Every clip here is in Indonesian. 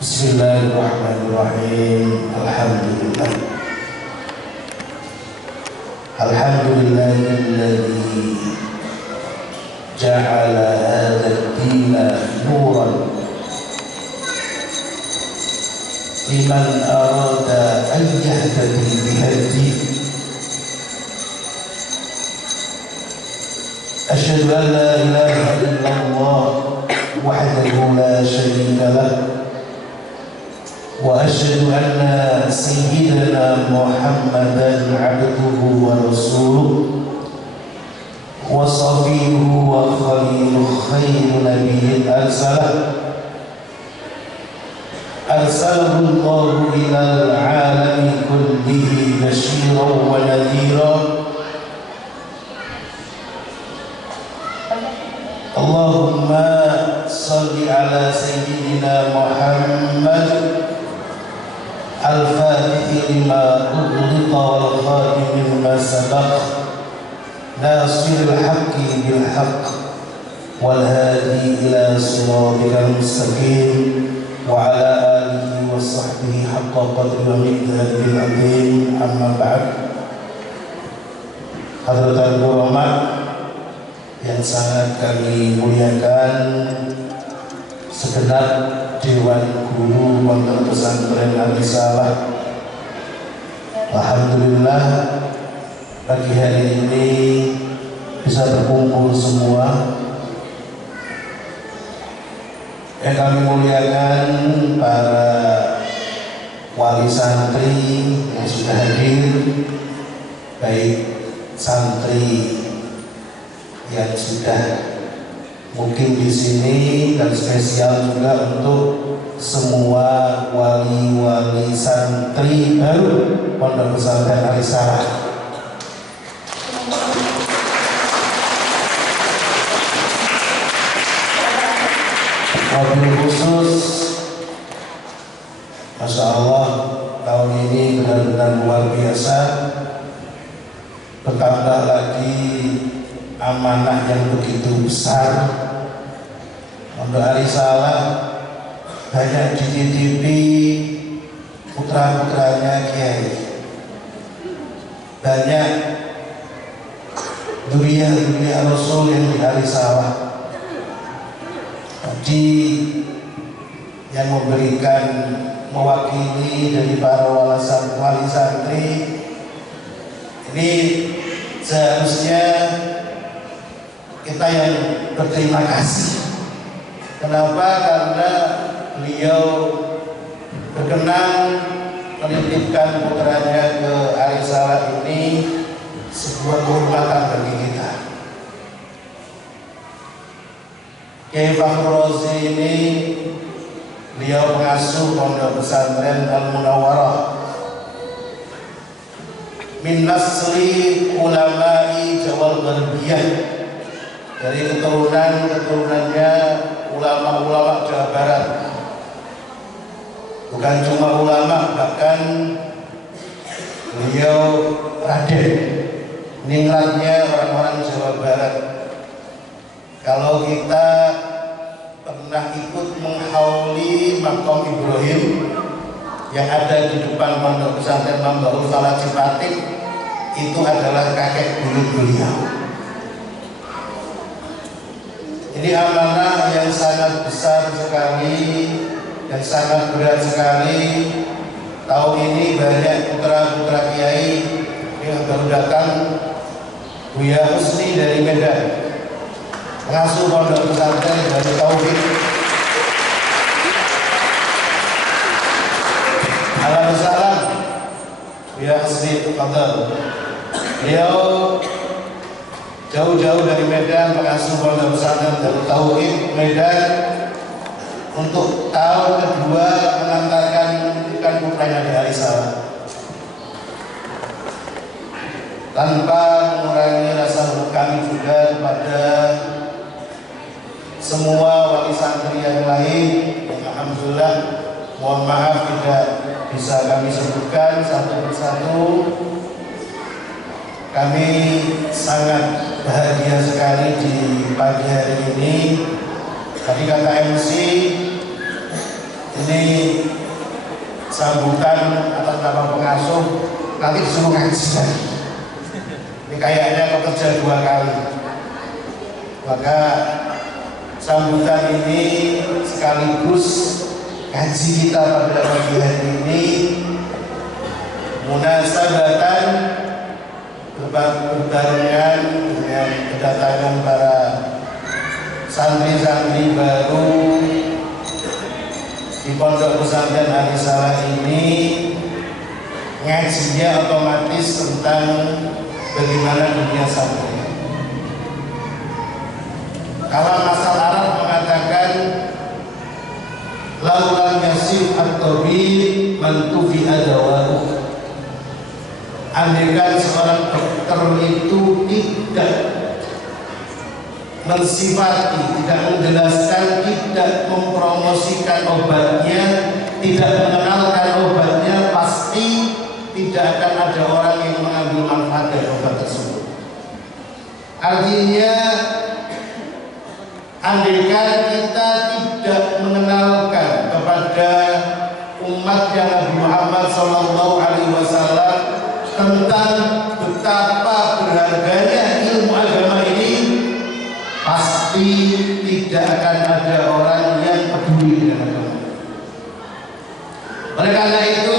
Bismillahirrahmanirrahim. Alhamdulillah. Alhamdulillahilladzi ja'ala hadzal dina nuran liman arada an yahtadi bihadi. Asyhadu an la ilaha illallah wahdahu la syarika lah wa asyhadu anna sayyidana Muhammadan abduhu wa rasuluh wa safiyuhu wa khaliluhu khairu nabiyyin arsalahu Allahu ilal alami kullihi basyiran wa nadhiran. Allahumma salli ala sayyidina Muhammad al-Fatihi lima ughliqa wal khatimi lima sabaq nasiril haqqi bil haqq wal hadi ila siratikal mustaqim wa ala alihi wa sahbihi haqqa qadri wa miqdaril azim. Amma ba'd. Hadratul ulama yang sangat kami muliakan, segenap Dewan Guru Pondok Pesantren Al-Risalah, alhamdulillah pagi hari ini bisa berkumpul semua. Yang kami muliakan para wali santri yang sudah hadir, baik santri yang sudah mungkin di sini, dan spesial juga untuk semua wali-wali santri baru Pondok Pesantren Al-Risalah. Wabil khusus, Masya Allah, tahun ini benar-benar luar biasa. Bertambah lagi amanah yang begitu besar. Pondok Al-Risalah banyak dititipi putra-putranya kiai, banyak dzurriyyah Rasul yang di Al-Risalah. Jadi yang memberikan, mewakili dari para wali santri ini seharusnya kita yang berterima kasih. Kenapa? Karena beliau berkenan menitipkan putranya ke Al-Risalah ini, sebuah kehormatan bagi kita. Kiai Fahru Razi ini beliau pengasuh Pondok Pesantren Al-Munawwarah min nasli ulama'i Jawal Gharbiyah, dari keturunannya ulama-ulama Jawa Barat. Bukan cuma ulama, bahkan beliau raden, ningratnya orang-orang Jawa Barat. Kalau kita pernah ikut menghauli makam Ibrahim yang ada di depan Pondok Pesantren Mambaul Falah Cipatik, itu adalah kakek buyut beliau. Ini amanah yang sangat besar sekali dan sangat berat sekali. Tahun ini banyak putra-putra kiai yang baru datang. Buya Husni dari Medan, pengasuh Pondok Pesantren dari Tauhid. Alhamdulillah, Buya Husni Fadl, beliau jauh-jauh dari Medan, pengasuh Pondok Pesantren dari Tauhid Medan, untuk tahun kedua mengantarkan putranya di Al-Risalah, tanpa mengurangi rasa hormat kami juga kepada semua wali santri yang lain yang alhamdulillah, mohon maaf tidak bisa kami sebutkan satu persatu. Kami sangat bahagia sekali di pagi hari ini. Tadi kata MC, ini sambutan atas nama pengasuh, nanti disuruh ngaji. Ini kayaknya bekerja 2 kali. Maka sambutan ini sekaligus ngaji kita pada pagi hari ini munasabatan berbarengan dengan kedatangan para santri-santri baru di Pondok Pesantren Ar-Risalah ini. Ngajinya otomatis tentang bagaimana dunia santri. Kalau masal Arab mengatakan laulan yasif at-tabib man tufi'a dawahu. Andaikan seorang dokter itu tidak mensifati, tidak menjelaskan, tidak mempromosikan obatnya, tidak mengenalkan obatnya, pasti tidak akan ada orang yang mengambil manfaat dari obat tersebut. Artinya, andaikan kita tidak mengenalkan kepada umat yang Nabi Muhammad SAW tentang betapa berharganya ilmu agama ini, pasti tidak akan ada orang yang peduli dengan agama. Oleh karena itu,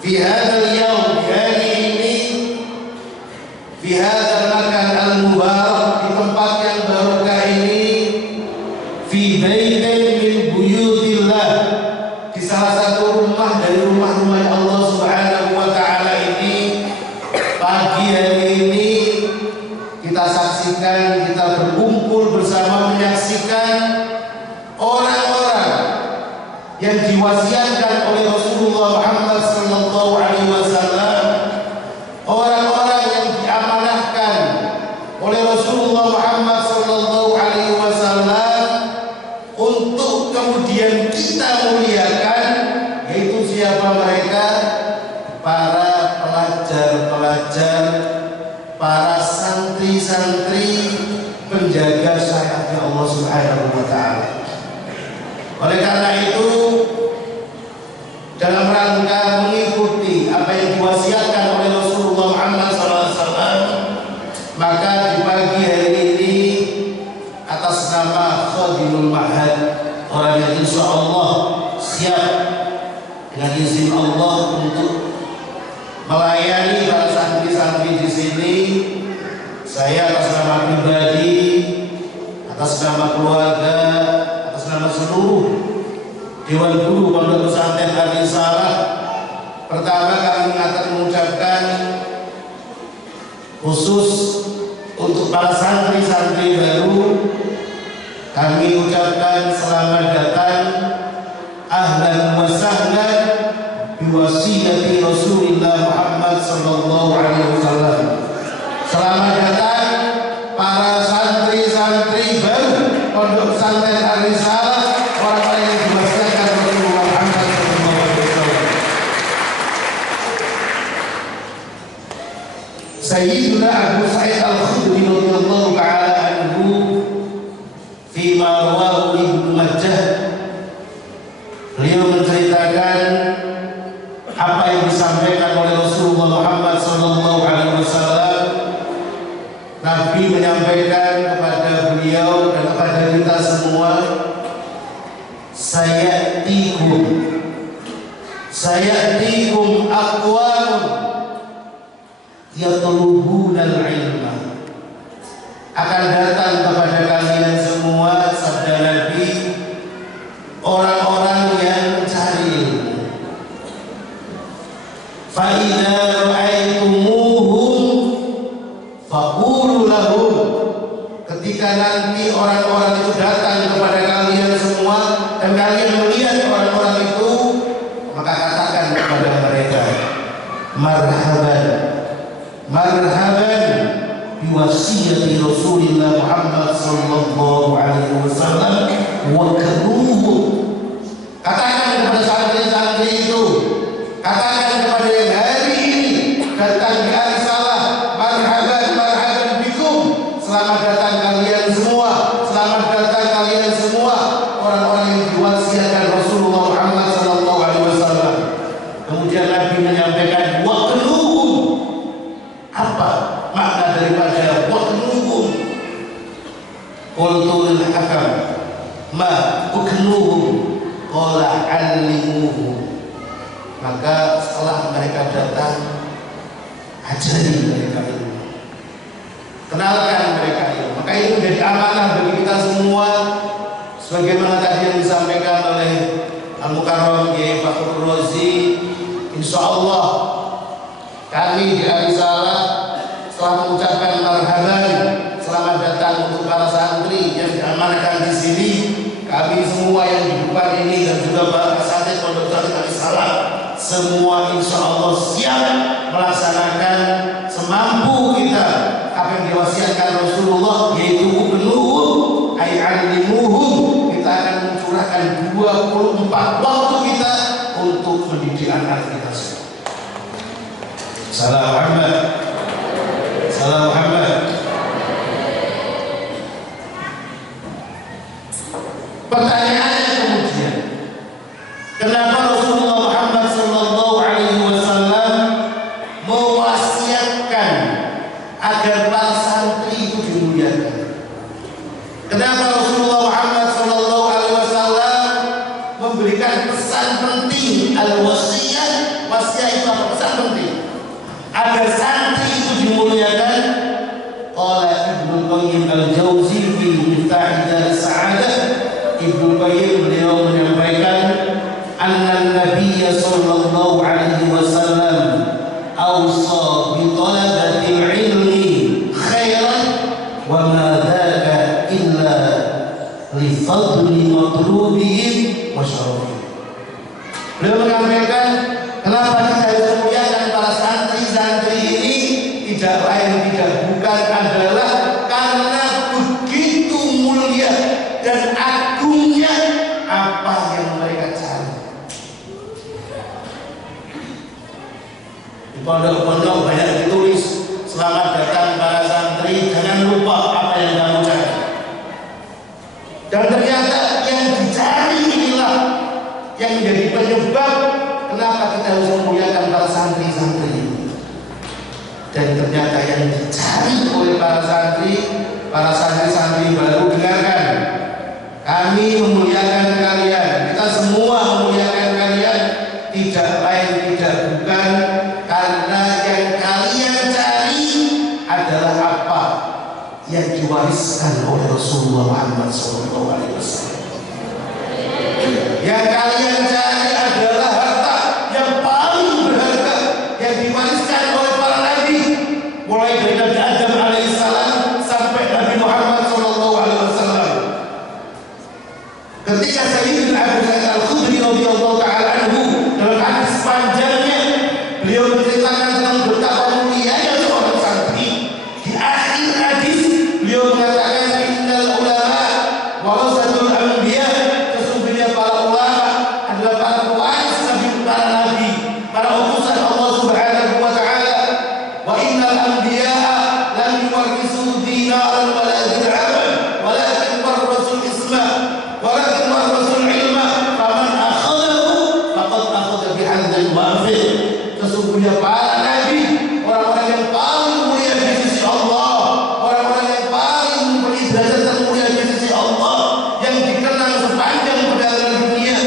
fi hadzal yaum, hari ini, fi hadzal makan al-mubarak, di tempat yang barokah ini, fi baitin min buyutillah, di salah satu rumah dari rumah-rumah Allah Subhanahu wa taala ini, pagi hari ini kita saksikan, kita berkumpul bersama menyaksikan orang-orang yang diwasiatkan oleh Rasulullah Muhammad sallallahu alaihi wasallam, orang-orang yang diamanahkan oleh Rasulullah Muhammad sallallahu alaihi wasallam untuk kemudian kita muliakan, yaitu siapa mereka? Para pelajar-pelajar, para santri-santri penjaga syariat Allah Subhanahu wa taala. Oleh karena itu, dalam rangka mengikuti apa yang diwasiatkan oleh Rasulullah Muhammad SAW, maka di pagi hari ini atas nama Khadimul Ma'had, orang yang insya Allah siap dengan izin Allah untuk melayani para santri-santri di sini, saya atas nama pribadi, atas nama keluarga, atas nama seluruh Dewan Guru Pondok Pesantren Ar-Risalah, pertama kami akan mengucapkan khusus untuk para santri-santri baru, kami ucapkan selamat datang, ahlan wa sahlan biwasiyati Rasulullah Muhammad sallallahu alaihi wasallam. Selamat datang para santri-santri baru Pondok Pesantren Ar-Risalah, orang-orang yang diwasiatkan Rasulullah Muhammad sallallahu alaihi wasallam. Sayyiduna Abu Sa'id Al-Khudri radhiyallahu ta'ala anhu fi ma rawahu Ibnu Majah, beliau menceritakan apa yang disampaikan oleh Rasulullah Muhammad sallallahu alaihi wasallam. Nabi menyampaikan kepada beliau dan kepada kita semua, sayatikum aqwamun yatlubunal ilma, akan datang kepada kalian semua, sabda Nabi, orang-orang yang mencari ilmu. Fa idza ra'aytumuhum faqulu lahum, ketika nanti orang-orang itu datang kepada kalian semua dan kalian melihat orang-orang itu, maka katakan kepada mereka, marhaban, marhaban biwasiyati Rasulullah Muhammad sallallahu alaihi wasallam wa karuhu. Katakan kepada santri-santri itu, katakan kepada yang hari ini datang di Ar-Risalah, marhaban, marhaban bikum, selamat datang kalian semua, selamat datang kalian semua, orang-orang yang diwasiatkan Rasulullah Muhammad sallallahu alaihi wasallam. uknuhum qala allimuhum. Maka setelah mereka datang, ajari mereka ilmu, kenalkan mereka ilmu. Maka itu menjadi amanah bagi kita semua, sebagaimana tadi yang disampaikan oleh Al-Mukarram Kiai Fakhrul Razi. Insya Allah kami di Arisalah setelah mengucapkan marhaban, selamat datang untuk para santri yang diamanahkan di sini. Kami semua yang di depan ini dan juga para santri pondok pesantren Arisalah, semua insya Allah siap melaksanakan semampu kita apa yang diwasiatkan Rasulullah, yaitu ubnuhum ay alimuhum. Kita akan mencurahkan 24 waktu kita untuk mendidik anak kita semua. Salam Muhammad, salam Muhammad. Pertanyaannya kemudian, kenapa Rasulullah Muhammad Sallallahu Alaihi Wasallam mewasiatkan agar para santri itu dimuliakan? Kenapa Rasulullah Muhammad Sallallahu Alaihi Wasallam memberikan pesan penting, al-wasiyah? Wasiat itu apa? Pesan penting agar santri itu dimuliakan. Qala Ibnu Qayyim al-Jauzi fi Miftah Daris Sa'adah. Ibnu Qayyim beliau menyampaikan, anna Nabiyya sallallahu alaihi wasallam awsa bi talabatil ilmi khairan wa ma dzaka illa li fadli matlubihim wa syarafihim. Beliau menyampaikan, kenapa kita harus memuliakan para santri-santri ini? Tidak lain tidak bukan adalah karena begitu mulia dan agungnya apa yang mereka cari. Di pondok-pondok banyak ditulis, selamat datang para santri, jangan lupa apa yang kamu cari. Dan ternyata yang dicari inilah yang menjadi penyebab kenapa kita harus memuliakan para santri-santri ini. Dan ternyata yang dicari oleh para santri-santri baru, dengarkan, kami memuliakan kalian, kita semua memuliakan kalian, tidak lain tidak bukan karena yang kalian cari adalah apa yang diwariskan oleh Rasulullah Muhammad SAW. Yang kalian cari adalah harta yang paling berharga yang diwariskan oleh para nabi, mulai dari Nabi Adam alaihissalam sampai Nabi Muhammad SAW. Ketika Sayyidina Abu Sa'id Al-Khudri radhiyallahu ta'ala anhu dalam hadis panjangnya, beliau menceritakan tentang betapa mulianya seorang santri. Di akhir hadis beliau mengatakan, innal ulama warasatul anbiya, sesungguhnya para ulama adalah para pewaris para nabi, para utusan Allah Subhanahu wa ta'ala. Wa innal anbiya lam yuwarrisu dinaran wala dirhaman walakin warasul isma walakin warasul ilma faman akhadahu faqad akhadha bihadzin wafir. Sesungguhnya para nabi, orang-orang yang paling mulia di sisi Allah, orang-orang yang paling mempunyai derajat termulia di sisi Allah, yang dikenang sepanjang perjalanan dunia,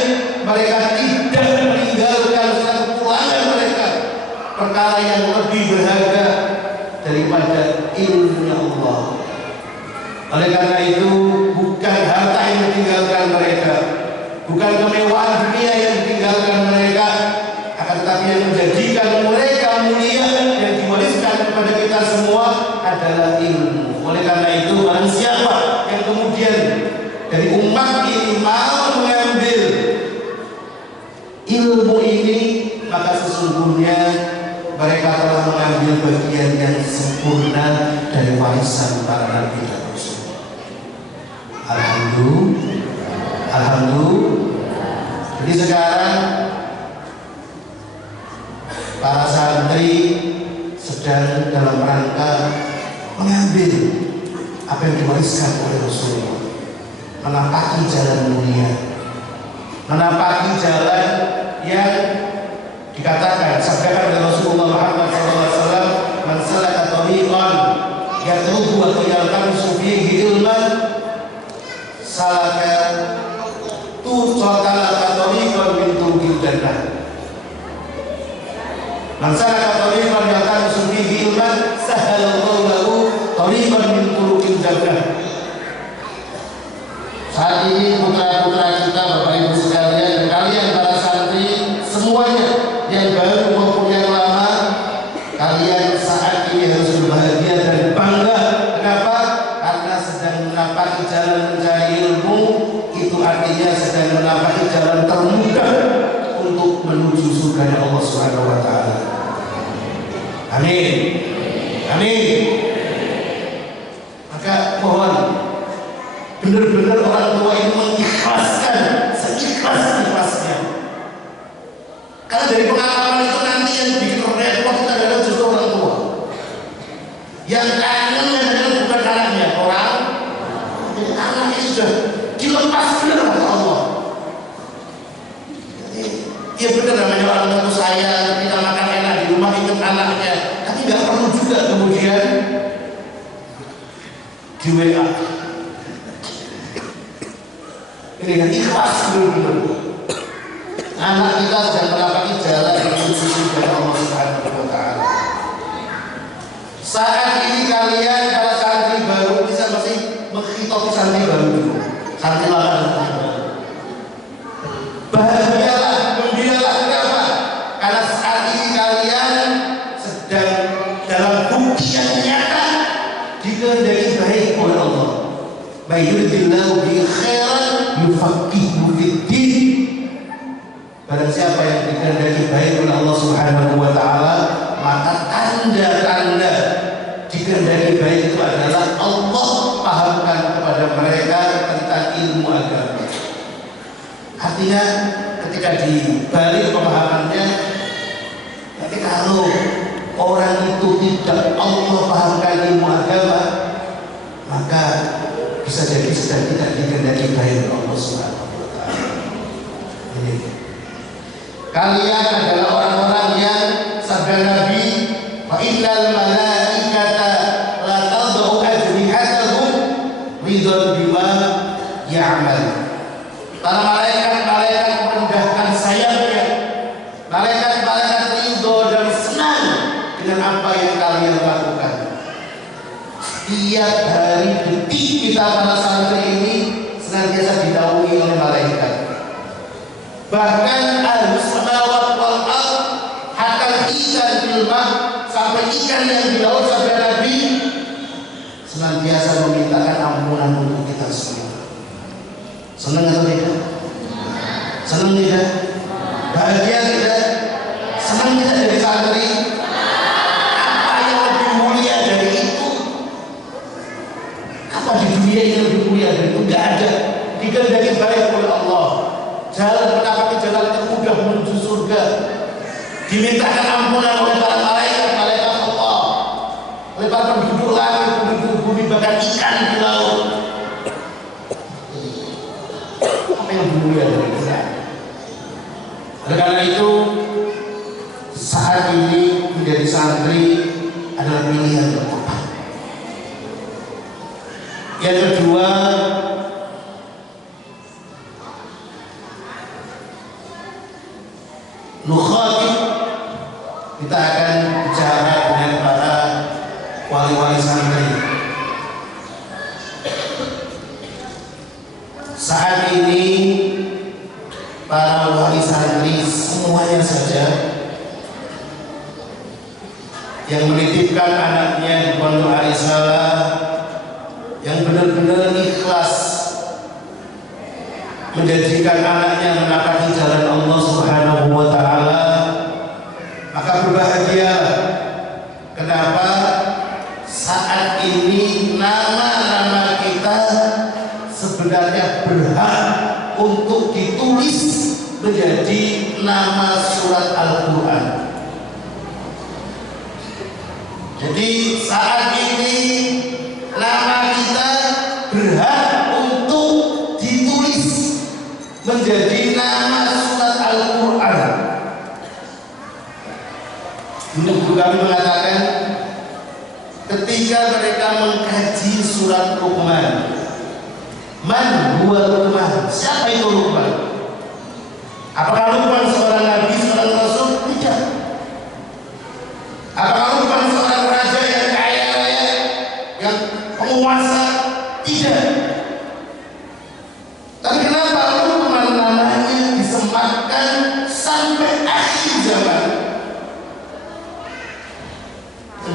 mereka tidak meninggalkan satu pulangan mereka perkara yang lebih berharga daripada ilmunya Allah. Oleh karena itu, bukan harta yang ditinggalkan mereka, bukan kemewahan dunia yang ditinggalkan mereka, akan tetapi yang menjadikan mereka mulia yang diwariskan kepada kita semua adalah ilmu. Oleh karena itu, barang siapa yang kemudian dari umat ini mau mengambil ilmu ini, maka sesungguhnya mereka telah mengambil bagian yang sempurna dari warisan para nabi dan rasul. Alhamdulillah. Jadi sekarang para santri sedang dalam rangka mengambil apa yang diwariskan oleh Rasulullah, menapaki jalan mulia, menapaki jalan yang dikatakan sabdakan oleh Rasulullah Muhammad SAW, man salaka tariqan yatlubu wa yaltamisu fihi ilman salaka Man salaka thariqan yaltamisu fihi ilman sahhalallahu lahu thariqan min turuqil jannah. Saat ini putra-putra kita, Bapak Ibu sekalian, dan kalian para santri semuanya yang baru maupun yang lama, kalian saat ini harus berbahagia dan bangga. Kenapa? Karena sedang menapaki jalan mencari ilmu. Itu artinya sedang menapaki jalan termudah untuk menuju surga Allah Subhanahu wa taala. Amin. Amin. Maka mohon benar-benar orang tua ini mengikhlaskan seikhlas-ikhlasnya. Karena dari pengalaman itu nanti yang bikin repot itu adalah justru orang tua. Yang kangen adalah bukan anaknya, orang. Jadi anaknya sudah dilepas benar oleh Allah. Jadi ya benar namanya orang tua saya ketika makan enak di rumah ingat anaknya, tapi nggak perlu juga kemudian di WA. Ini kan ikhlas benar-benar. Anak kita sedang menapaki jalan menuju surga Allah Subhanahu wa taala. Saat ini kalian para santri baru bisa masih menghitopi santri baru dulu. Santri lama dan santri baru. Bahagialah, gembiralah. Kenapa? Karena saat ini kalian sedang dalam bukti yang nyata dikehendaki baik oleh Allah. Bayyuridillahu bi khairan yufaqihu fid-din. Barang siapa yang dikehendaki baik oleh Allah Subhanahu wa taala, maka tanda-tanda dikehendaki baik itu adalah Allah pahamkan kepada mereka tentang ilmu agama. Artinya ketika dibalik pemahamannya, nanti kalau orang itu tidak Allah pahamkan ilmu agama, maka bisa jadi sedang tidak dikehendaki baik oleh Allah Subhanahu wa taala. Kalian adalah orang-orang yang sabda Nabi, fa innal malaikata la tad'u ajnihatahum ridwan bima ya'mal. Para malaikat merendahkan sayapnya. Malaikat ridho dan senang dengan apa yang kalian lakukan. Setiap hari detik kita para santri ini senantiasa dinaungi oleh malaikat. Bahkan al-samawat wal ard hatta ikan fil ma, sampai ikan yang di laut sampai Nabi senantiasa memintakan ampunan untuk kita semua. Senang atau tidak? Senang tidak? Bahagia tidak? Senang tidak dari santri? Apa yang lebih mulia dari itu? Apa di dunia yang lebih mulia dari itu? Tidak ada. Dikehendaki baik oleh Allah. Jalan menapaki jalan termudah menuju surga. Dimintakan ampunan oleh para malaikat Allah, oleh para penduduk langit, penduduk bumi, bahkan ikan di laut. Apa yang mulia dari kita? Oleh karena itu, saat ini menjadi santri adalah pilihan yang tepat. Yang kedua, nukhatib, kita akan bicara dengan para wali-wali santri. Saat ini para wali santri semuanya saja yang menitipkan anaknya di Pondok Arisalah, yang benar-benar ikhlas menjadikan anaknya menapaki jalan Allah Subhanahu wa taala, maka berbahagialah. Kenapa? Saat ini nama-nama kita sebenarnya berhak untuk ditulis menjadi nama surat Al-Quran. Jadi saat ini nama kita berhak untuk ditulis menjadi nama surat Al-Quran. Guru kami mengatakan ketika mereka mengkaji surat Luqman, man huwa Luqman, siapa itu Luqman? Apakah Luqman seorang nabi, seorang rasul? Tidak.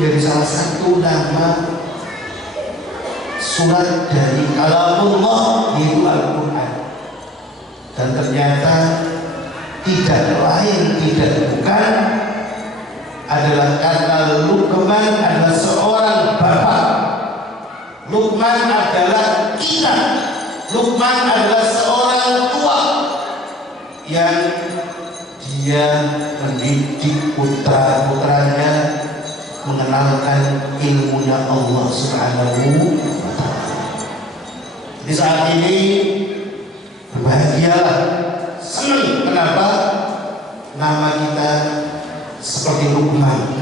menjadi salah satu nama surat dari kalamullah, yaitu Al-Quran. Dan ternyata tidak lain tidak bukan adalah karena Luqman adalah seorang bapak. Luqman adalah kita. Luqman adalah seorang tua yang dia mendidik putra-putranya mengenalkan ilmunya Allah Subhanahu wa ta'ala. Di saat ini berbahagialah, senang. Kenapa? Nama kita seperti Luqman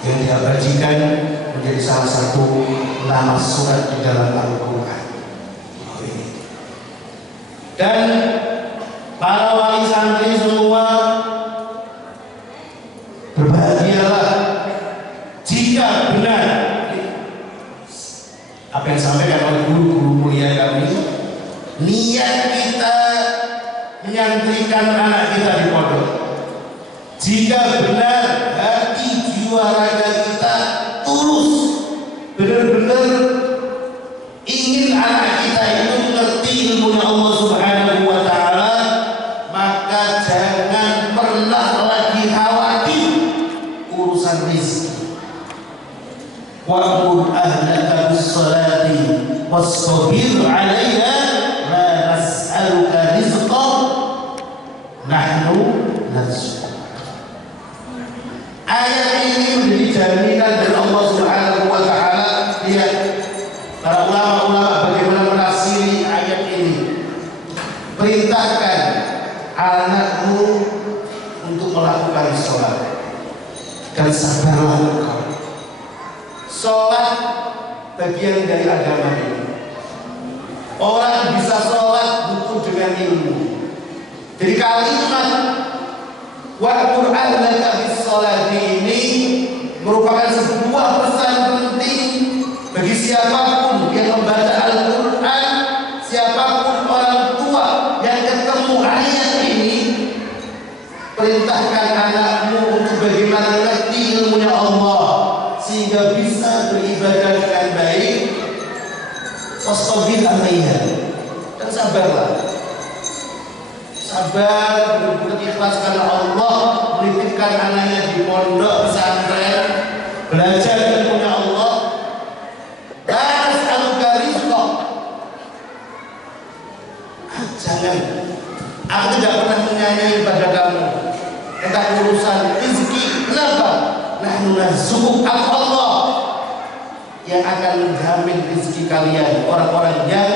yang diabadikan menjadi salah satu nama surat di dalam Al-Quran. Dan para wali santri semua berbahagialah jika benar apa yang disampaikan oleh guru-guru mulia kami, niat kita menyantrikan anak kita di pondok. Jika benar hati jiwa raga kita tulus, benar-benar ingin anak kita itu mengerti ilmunya Allah Subhanahu wa ta'ala, maka jangan pernah lagi khawatir urusan rezeki. Wa'mur ahlaka bis-salati wastabir 'alaiha la nas'aluka rizqan nahnu narzuquka. Ayat ini menjadi jaminan dari Allah Subhanahu wa ta'ala. Lihat para ulama-ulama bagaimana menafsiri ayat ini. Perintahkan anakmu untuk melakukan sholat dan sabarlah engkau. Sholat bagian dari agama ini. Orang bisa sholat butuh dengan ilmu. Jadi kalimat wa'mur ahlaka bis-sholati ini merupakan sebuah pesan penting bagi siapapun yang membaca Al-Quran, siapapun orang tua yang ketemu ayat ini. Perintahkan anakmu untuk bagaimana mengerti ilmunya Allah sehingga bisa beribadah dengan baik. Wastabir 'alaiha, dan sabarlah. Sabar, benar-benar ikhlas karena Allah menitipkan anaknya di pondok pesantren, belajar ilmunya Allah. La nas'aluka rizqan. Jangan, aku tidak pernah menyanyi pada kamu tentang urusan rezeki. Kenapa? Nahnu narzuquka, Allah yang akan menjamin rezeki kalian. Orang-orang yang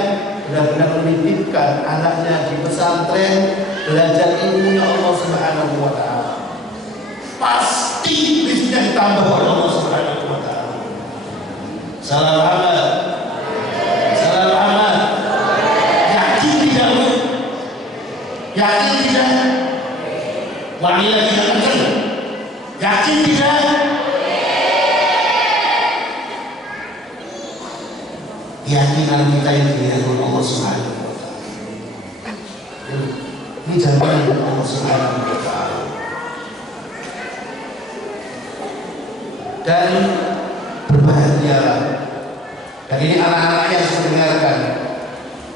benar-benar menitipkan anaknya di pesantren, belajar ilmunya Allah Subhanahu wa ta'ala, pasti rezekinya ditambah oleh Allah Subhanahu wa ta'ala. Salam amal, salam amal. Yakin tidak? Yakin tidak? Wa'ila tidak kencang. Yakin tidak? Keyakinan kita yang diberikan oleh Allah Subhanahu wa ta'ala. Ini jaminan Allah Subhanahu wa ta'ala. Dan berbahagialah. Dan ini anak-anak yang saya dengarkan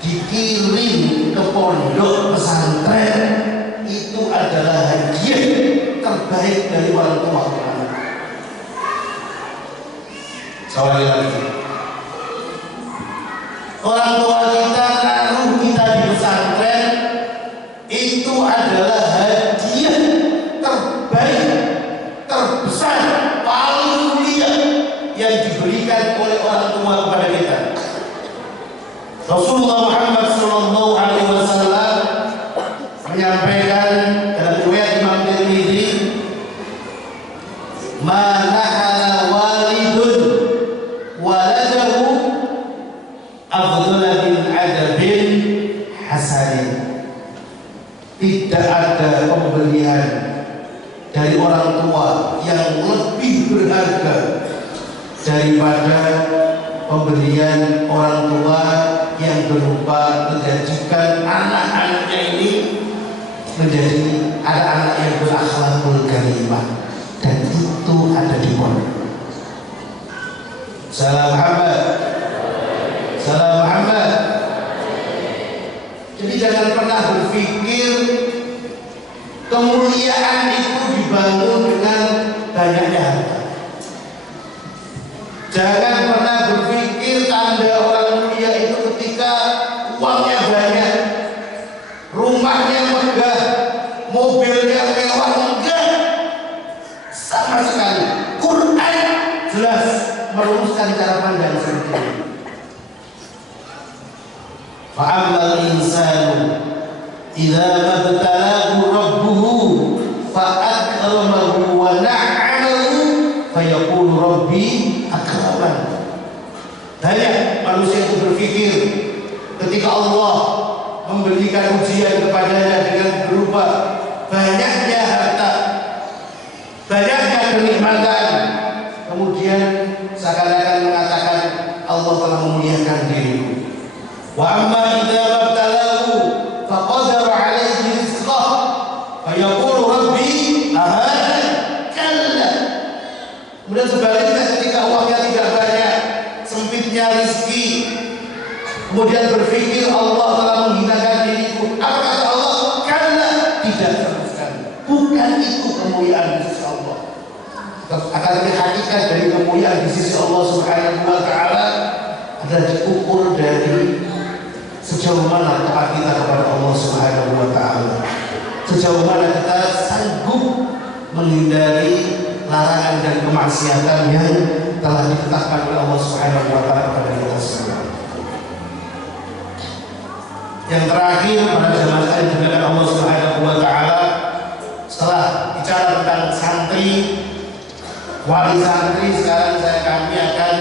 dikirim ke pondok pesantren, itu adalah hadiah terbaik dari orang tua. Sekali lagi, orang tua kita naruh kita di pesantren, itu adalah hadiah terbaik, terbesar, paling mulia yang diberikan oleh orang tua kepada kita. Rasulullah Muhammad sallallahu alaihi wasallam menyampaikan dalam riwayat Imam Tirmidzi, "Ma nahala walidun waladahu afdhala min adabin hasanin." Tidak ada pemberian dari orang tua yang lebih berharga daripada pemberian orang tua yang berupa menjadikan anak-anaknya ini menjadi anak-anak yang berakhlakul karimah, dan itu ada di pondok. Salam Muhammad. Salam Muhammad. Jadi jangan pernah berpikir kemuliaan itu dibangun dengan banyaknya harta. Jangan pernah berpikir tanda orang mulia itu ketika uangnya banyak, rumahnya megah, mobilnya mewah. Enggak, sama sekali. Quran jelas merumuskan cara pandang seperti ini. Fa'amal insanu idza mabtalahu rabbuhu fa'akramahu wa na'amahu fayaqulu rabbi akraman. Banyak manusia itu berpikir ketika Allah memberikan ujian kepadanya dengan berupa banyaknya harta, banyaknya kenikmatan, kemudian seakan-akan mengatakan Allah telah memuliakan diriku. Wa amma idza mabtalahu faqadara 'alaihi rizqah fayaqulu rabbi ahana. Kalla. Kemudian sebaliknya ketika uangnya tidak banyak, sempitnya rezeki, kemudian berpikir Allah telah menghinakan diriku. Apa kata Allah? Kalla, tidak sama sekali. Bukan itu kemuliaan di sisi Allah. Akan hakikat dari kemuliaan di sisi Allah Subhanahu wa taala adalah diukur dari sejauh mana taat kita kepada Allah Subhanahu wa taala. Sejauh mana kita sanggup menghindari larangan dan kemaksiatan yang telah ditetapkan oleh Allah Subhanahu wa taala kepada kita semua. Yang terakhir pada jamaah sekalian dimuliakan Allah Subhanahu wa taala, setelah bicara tentang santri, wali santri, sekarang kami akan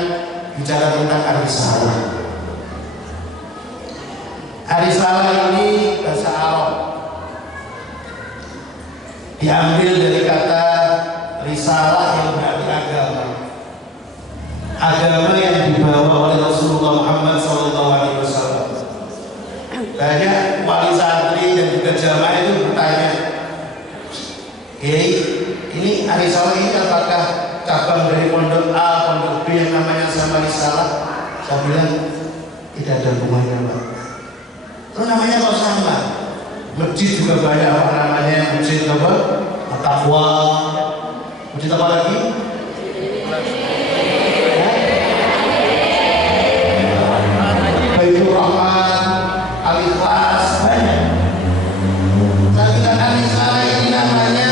bicara tentang arisalah. Arisalah ini bahasa Arab, diambil dari kata risalah yang berarti agama. Agama yang dibawa oleh Rasulullah Muhammad SAW. Banyak wali santri dan juga jamaah itu bertanya, ini arisalah ini apakah cabang dari pondok A, pondok B yang namanya sama risalah? Saya bilang tidak ada hubungannya, Pak. Itu namanya kok sama. Masjid juga banyak apa namanya, masjid apa? Taqwa. Masjid apa lagi? Baitur Rahman, Al-Ikhlas, banyak. Tapi kan arisalah ini namanya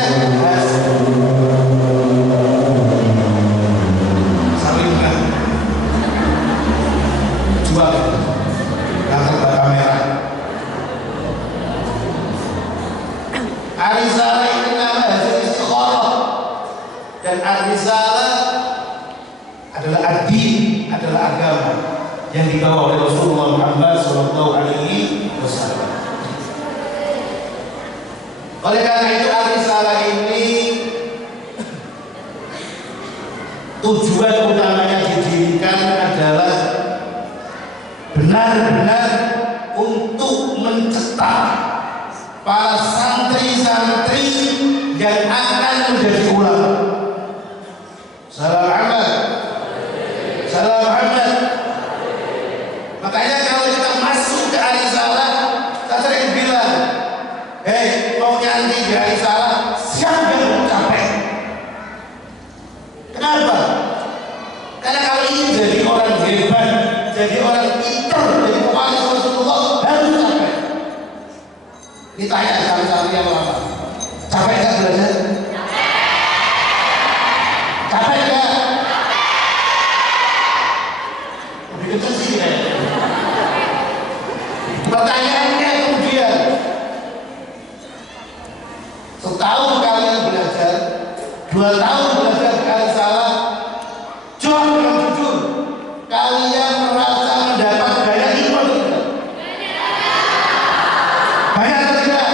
salimkan jual yang terbata merah. Arisalah ini nama hasil istikharah, dan arisalah adalah ad-din, adalah agama yang dibawa oleh Rasulullah Muhammad SAW. Oleh karena itu arisalah ini tujuan utamanya didirikan adalah benar-benar untuk mencetak para santri-santri yang akan menjadi ulama. Salam Muhammad. Salam Muhammad. Makanya kalau kita masuk ke arisalah, saya sering bilang, mau nyanyi di arisalah, siapa yang mau capek? Kenapa? Karena kalau ingin jadi orang hebat, jadi orang pintar, jadi pewaris Rasulullah, harus capek. Ditanya santri yang lama, capek nggak belajar? Capek nggak? Lebih kecil sih kayaknya. Pertanyaannya kemudian, setahun kalian belajar, 2 tahun belajar ke arisalah, jawab dengan jujur, kalian merasa mendapat banyak ilmu atau tidak? Banyak atau tidak?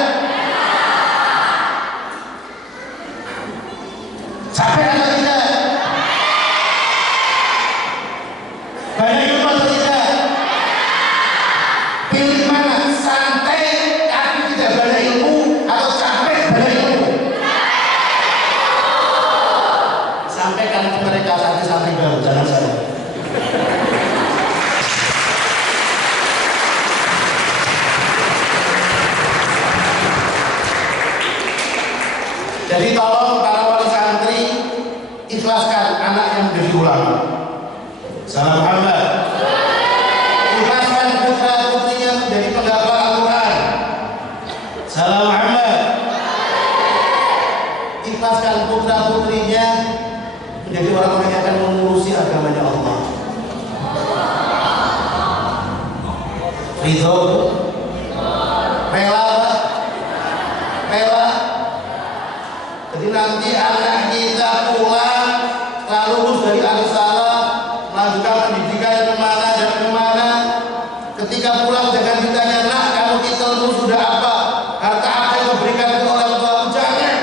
Capek atau tidak? Banyak ilmu atau tidak? Pilih mana? Santai tapi tidak banyak ilmu, atau capek banyak ilmu? Jadi tolong para wali santri ikhlaskan anak yang menjadi ulama. Salam Muhammad. Ikhlaskan putra putrinya menjadi penghafal Al-Quran. Salam Muhammad. Ikhlaskan putra putrinya menjadi orang-orang yang akan mengurusi agamanya Allah. Ridho, rela, rela. Jadi nanti anak kita pulang setelah lulus dari Al-Salah, melanjutkan pendidikan kemana dan kemana. Ketika pulang jangan ditanya, nak kamu kita lulus sudah apa? Harta apa yang diberikan ke orang tua? Jangan.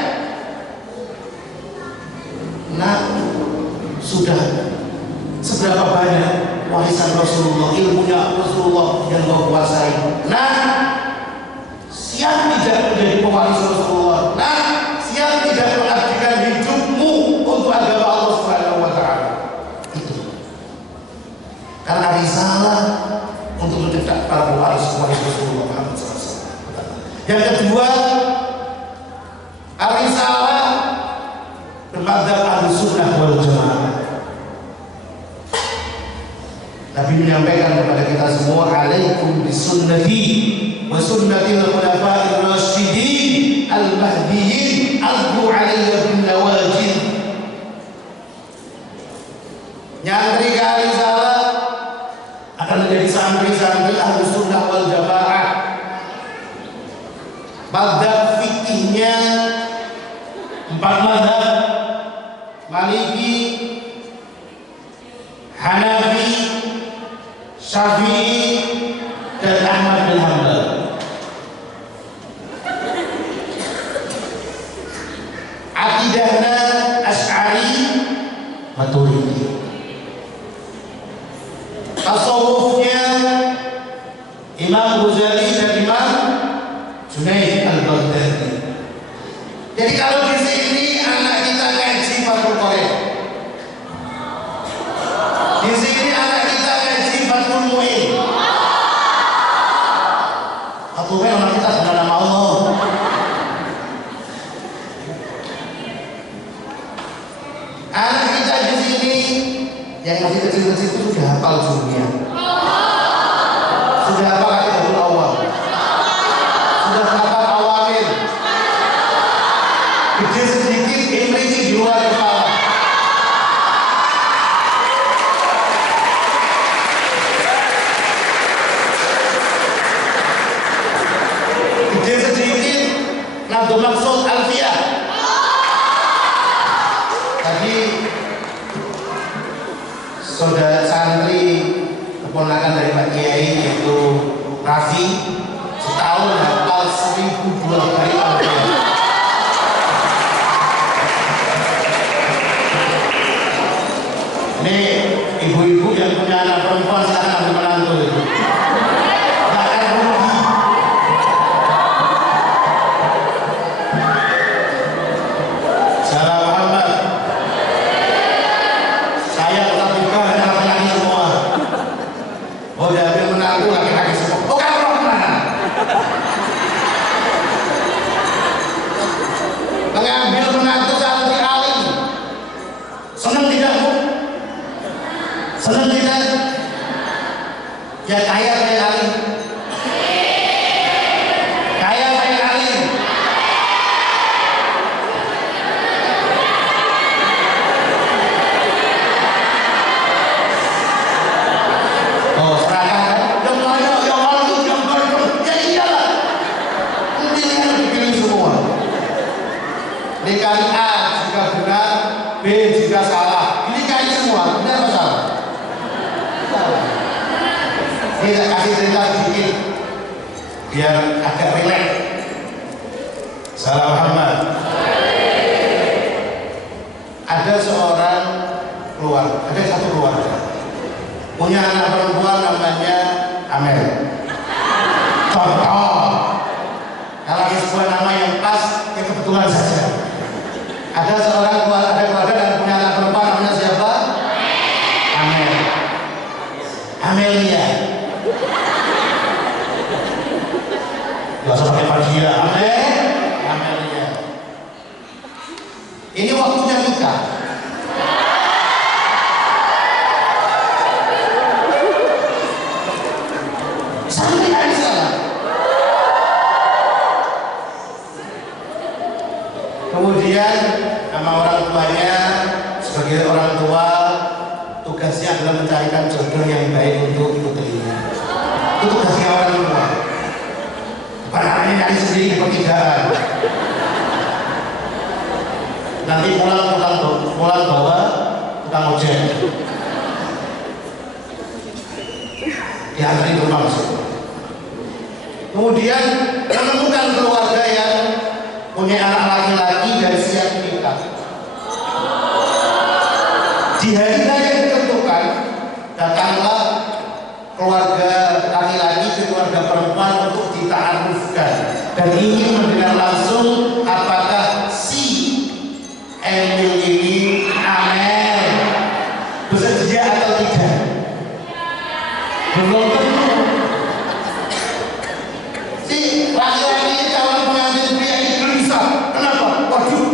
Nak, sudah seberapa banyak warisan Rasulullah, ilmunya Rasulullah yang kau kuasai? Nah, siap tidak menjadi pewaris Rasulullah? Nah, siap tidak mengabdikan hidupmu untuk agama Allah Subhanahu wa taala? Itu. Karena risalah untuk mencetak para pewaris Rasulullah Muhammad SAW. Yang kedua, risalah bermadzhab Ahlussunnah wal Jamaah. Nabi menyampaikan kepada kita semua, alaikum bisunnati wa sunnatil khulafa'ir rasyidin al-mahdiyyin addu 'alayya bin nawajid. Nyantri ke risalah akan menjadi santri-santri Ahlussunnah wal Jamaah. Madzhab fikihnya 4 madzhab: Maliki, Hanafi, Syafi'i, dan Ahmad bin Hanbal. Akidahnya Asy'ari, Maturidi. Tasawufnya Imam Ghazali dan Imam Junaid al-Baghdadi. Jadi kalau di sini anak kita ngaji Fathul Qorib, di sini anak kita ngaji Fathul Mu'in. Fathul Mu'in anak kita sudah nama Allah. Anak kita di sini yang masih kecil-kecil itu sudah hafal dunia, sudah hafal Aqidatul Awwal, sudah hafal Awamil. Gede sedikit imriti di luar kepala. Gede sedikit nado maksud alfiah. Tadi saudara santri keponakan dari Pak Kiai yaitu Rafi setahun hafal 1002 kali alfiah. Ini ibu-ibu yang punya anak perempuan silahkan ambil menantu itu. Gak akan rugi. Salam Muhammad. Saya tetap juga hanya laki-laki semua. Oh, udah ambil menantu laki-laki semua. Oh, kan roh mana? Mengambil menantu santri alim. Senang tidak, Bu? Senang tidak? Ya kaya kayak alim. Kaya kayak alim. Oh, serahkan. Yang lain, yang malu, yang baru. Ya iyalah. Pilihan dipilih semua. Dikali A jika benar, B jika salah. Ini kali semua, benar atau salah? Ini saya kasih cerita sedikit biar agak rileks. Salam Muhammad. Ada seorang keluarga, ada satu keluarga punya anak perempuan namanya Amel. Contoh, kalau sebuah nama yang pas, ya kebetulan saja. Ada seorang keluarga dan punya anak perempuan namanya siapa? Amel. Amelia. Gak usah pakai Fadia. Amelia. Kemudian sama orang tuanya, sebagai orang tua tugasnya adalah mencarikan jodoh yang baik untuk putrinya. Itu tugasnya orang tua. Bukan hanya nyari sendiri di pertigaan. Nanti pulang bawa tukang ojek. Diantarin ke rumah masuk. Kemudian menemukan keluarga yang punya anak laki-laki dan siap nikah. Di hari yang ditentukan, datanglah keluarga laki-laki ke keluarga perempuan untuk dita'arufkan dan ingin mendengar langsung apakah si Emil ini Amel bersedia atau tidak. Belum tentu. Si laki-laki calon pengantin pria ini gelisah. Kenapa? Waduh,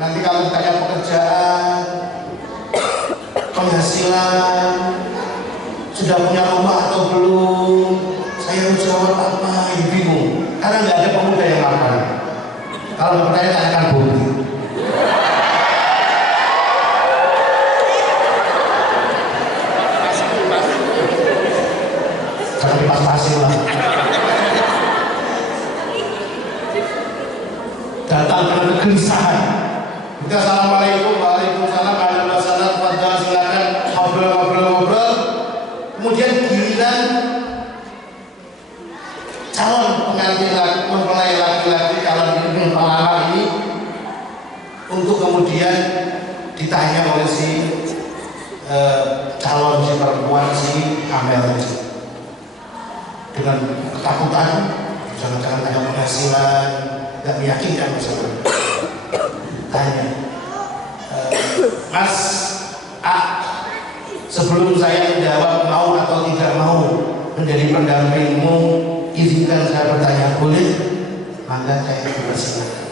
nanti kalau ditanya pekerjaan, penghasilan, sudah punya rumah atau belum, saya harus jawab apa? Ini bingung karena nggak ada pemuda yang mapan. Kalau bertanya tanyakan Bobi. Jangan dipas-pasin lah. Datang dengan kegelisahan. Kita assalamualaikum, waalaikumsalam, warahmatullahi wabarakatuh. Silakan ngobrol. Kemudian giliran calon pengantin mempelai laki-laki calon pelamar ini untuk kemudian ditanya oleh si calon si perempuan si Amel itu dengan ketakutan, jangan-jangan tanya penghasilan, nggak meyakinkan misalnya. Tanya, Mas A, sebelum saya menjawab mau atau tidak mau menjadi pendampingmu, izinkan saya bertanya, boleh? Maka saya dipersilakan.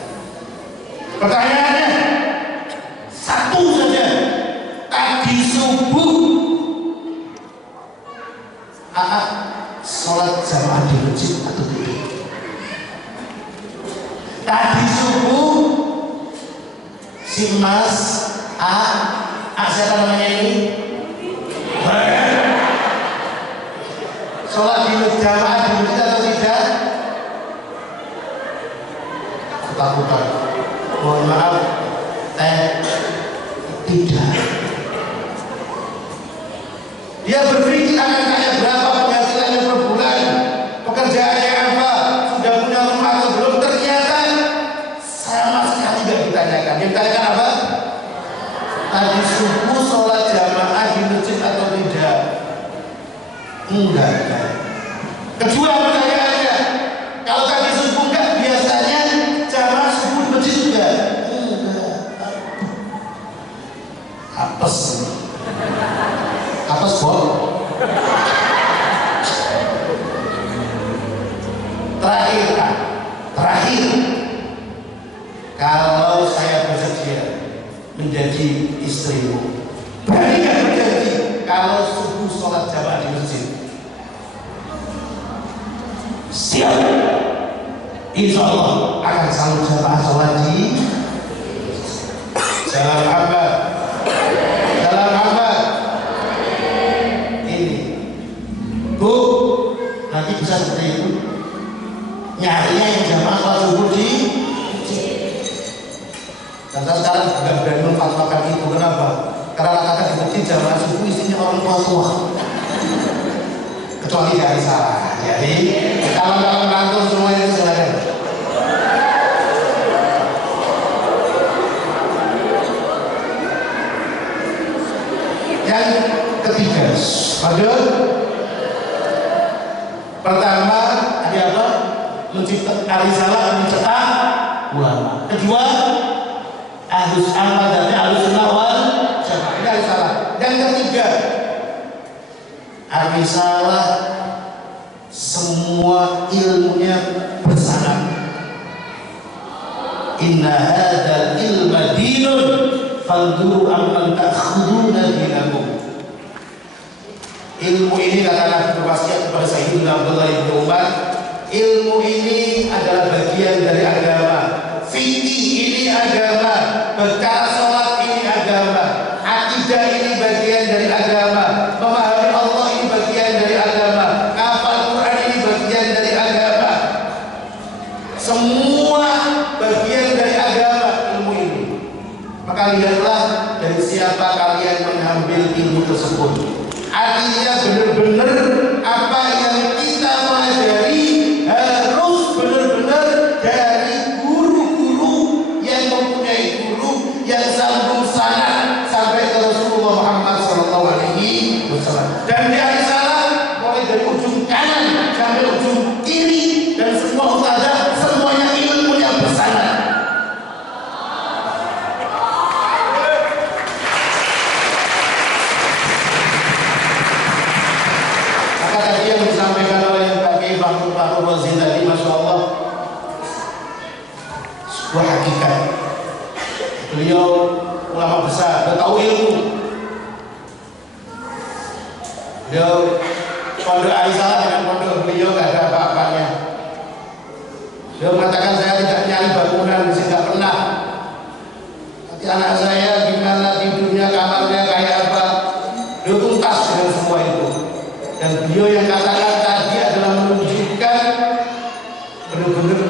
Pertanyaannya satu saja. Tadi subuh AA sholat jamaah di masjid atau tidak? Tadi subuh si Mas A siapa namanya ini? Sholat di jamaah di masjid atau tidak? Ketakutan. Mohon maaf, tidak. Dia berpikir akan kaya berapa, penghasilannya per bulan, pekerjaannya apa, sudah punya rumah atau belum. Ternyata sama sekali tidak ditanyakan. Yang ditanyakan apa? Tadi subuh sholat jamaah di masjid atau tidak? Enggak. Kedua pertanyaannya, kalau tadi subuh enggak, biasanya jamaah subuh di masjid juga? Enggak. Apes. Apes Bob. Terakhir, kalau saya bersedia menjadi istrimu, berani nggak berjanji kalau subuh sholat jamaah di masjid? Siap. Insya Allah akan selalu jamaah sholat di Jalan Ahmad. Ini Bu, nanti bisa seperti itu. Nyarinya yang jamaah sholat subuh di dan saya sekarang tidak berani memfatwakan itu. Kenapa? Karena kata di masjid jamaah subuh isinya orang tua kecuali dari salah. Jadi kalau menantu semua itu silakan. Yang ketiga, pertama ada apa? Menciptakan risalah, mencetak ulama. Kedua, ahlus amal dan ahlus sunnah wal jamaah. Ini risalah. Yang ketiga, risalah semua ilmunya bersanad. Inna hadzal ilma dinun fanduru amman ta'khuduna dinakum. Ilmu ini kata Nabi berwasiat kepada Sayyidina Abdullah bin Umar, ilmu ini adalah bagian dari agama. Fikih ini agama, berkata sholat ini agama, akidah ini bagian dari agama, memahami Allah ini bagian dari agama, hafal Quran ini bagian dari agama. Semua bagian dari agama ilmu ini. Maka lihatlah dari siapa kalian mengambil ilmu tersebut. Artinya benar-benar apa yang kita pelajari harus benar-benar dari guru-guru yang mempunyai guru yang sambung sanad sampai ke Rasulullah Muhammad SAW. Dan dari sana mulai dari ujung kanan sampai ujung kiri dan semua ustazah semuanya ilmunya bersanad. Tadi yang disampaikan oleh Pak Kiai Fakhrul Razi tadi, Masya Allah, sebuah hakikat. Beliau ulama besar, dia tahu ilmu. Beliau pondok Aisyah dengan pondok beliau gak ada apa-apanya. Beliau mengatakan saya tidak nyari bangunan, saya tidak pernah. Nanti anak saya gimana tidurnya, kamarnya kayak apa, beliau tuntas dengan semua itu. Dan beliau yang katakan tadi adalah menunjukkan benar-benar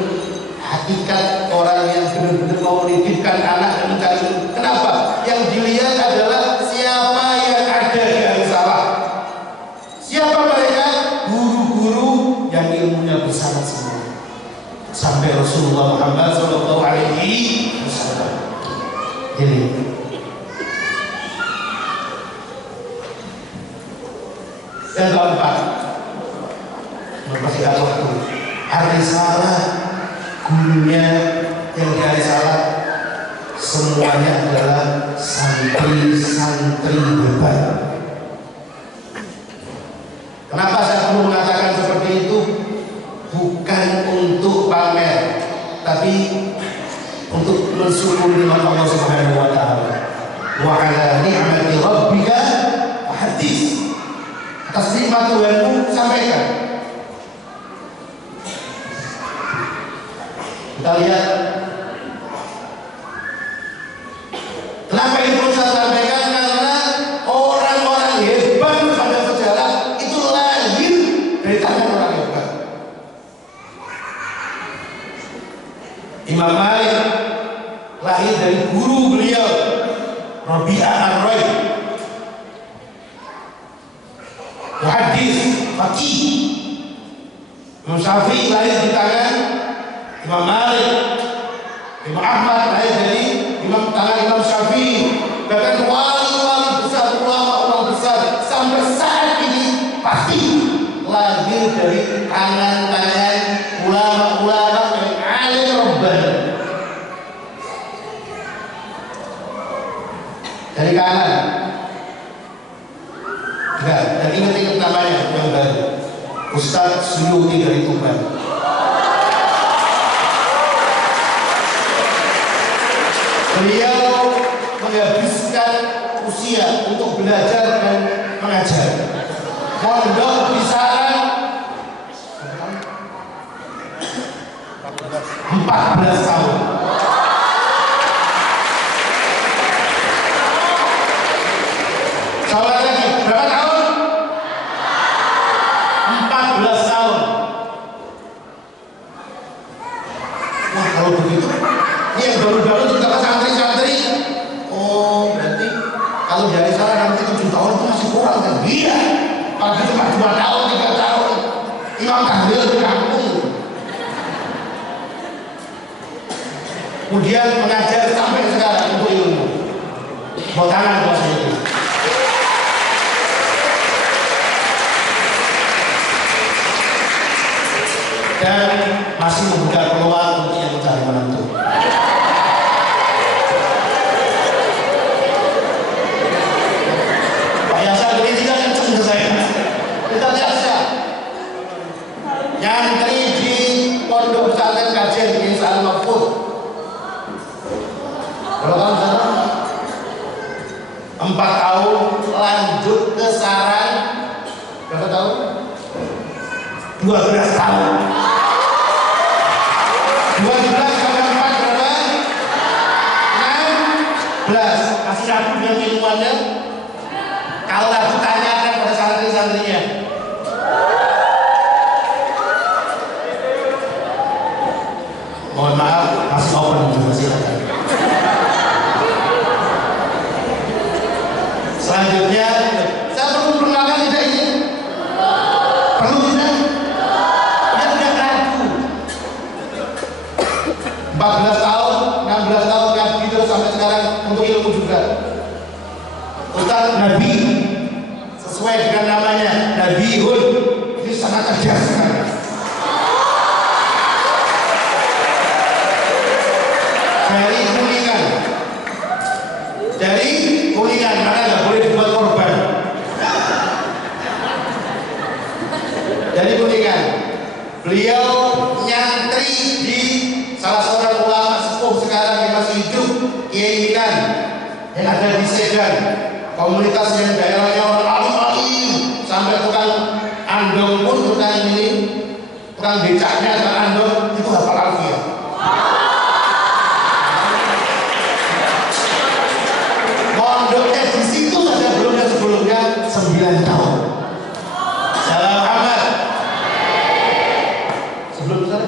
hakikat orang yang benar-benar mau menitipkan anak dan mencari ilmu. Kenapa? Yang dilihat adalah siapa yang ada di Aisyah. Siapa mereka? Guru-guru yang ilmunya bersama semua. Sampai Rasulullah Muhammad SAW. Jadi yang keempat, mempersingkat waktu, Ar-Risalah, gurunya yang di Ar-Risalah semuanya adalah santri-santri hebat. Kenapa saya perlu mengatakan seperti itu? Bukan untuk pamer, tapi untuk mensyukuri nikmat Allah Subhanahu wa taala. Wa 'ala ni'mati rabbika hadits. Atas nikmat Tuhanmu sampaikan. Kita lihat kenapa itu saya sampaikan, karena orang-orang hebat pada sejarah itu lahir dari tangan orang hebat. Imam Malik lahir dari guru beliau Rabi'ah Ar-Rai, muhaddis, faqih. Imam Syafi'i lahir di tangan Imam Malik. Imam Ahmad lahir dari tangan Imam Syafi'i. Bahkan wali-wali besar, ulama-ulama besar sampai saat ini pasti lahir dari tangan-tangan ulama-ulama yang alim rabbani. Dari kanan. Enggak, dan ingat-ingat namanya yang baru, Ustadz Suyuti dari Tuban. Beliau menghabiskan usia untuk belajar dan mengajar. Mondok di sana 14 tahun. Salah lagi, berapa tahun? 14 tahun. Wah, kalau begitu, ini yang baru-baru juga santri-santri. Oh, berarti kalau dari sana nanti 7 tahun itu masih kurang kan? Iya. Kalau cuma 2 tahun, 3 tahun, Imam Kamil di kampung. Kemudian mengajar sampai sekarang untuk ilmu. Mau tangan kuasa itu. Dan masih membuka peluang untuk yang mencari menantu. Pak Yasa ini tidak kenceng ke saya. Kita lihat saja. Nyantri di pondok pesantren kajian di Insya Mahfud. Berapa tahun sana? 4 tahun lanjut ke Saran. Berapa tahun? 12 tahun. 12 kali 4 berapa? 16 Masih ragu dengan ilmuannya? Kalau ragu tanyakan pada santri-santrinya. Mohon maaf, masih open juga silakan. Selanjutnya, saya perlu perkenalkan tidak ini? Perlu tidak? Ya tidak ragu. 14 tahun, 16 tahun ngaji terus sampai sekarang untuk ilmu juga. Ustaz Nabi, sesuai dengan namanya, Nabiul, ini sangat cerdas sekali. Dari kuningan, mana nggak boleh dibuat korban. Dari kuningan, beliau nyantri di salah seorang ulama sepuh sekarang yang masih hidup, Kiai Minan, yang ada di Sedan, komunitas yang daerahnya orang alim-alim, sampai tukang andong pun, tukang ini, tukang becaknya, tukang andong itu hafal alfiah. Pondoknya di situ saja sebelumnya 9 tahun. Salam Muhammad. Sebelum itu saya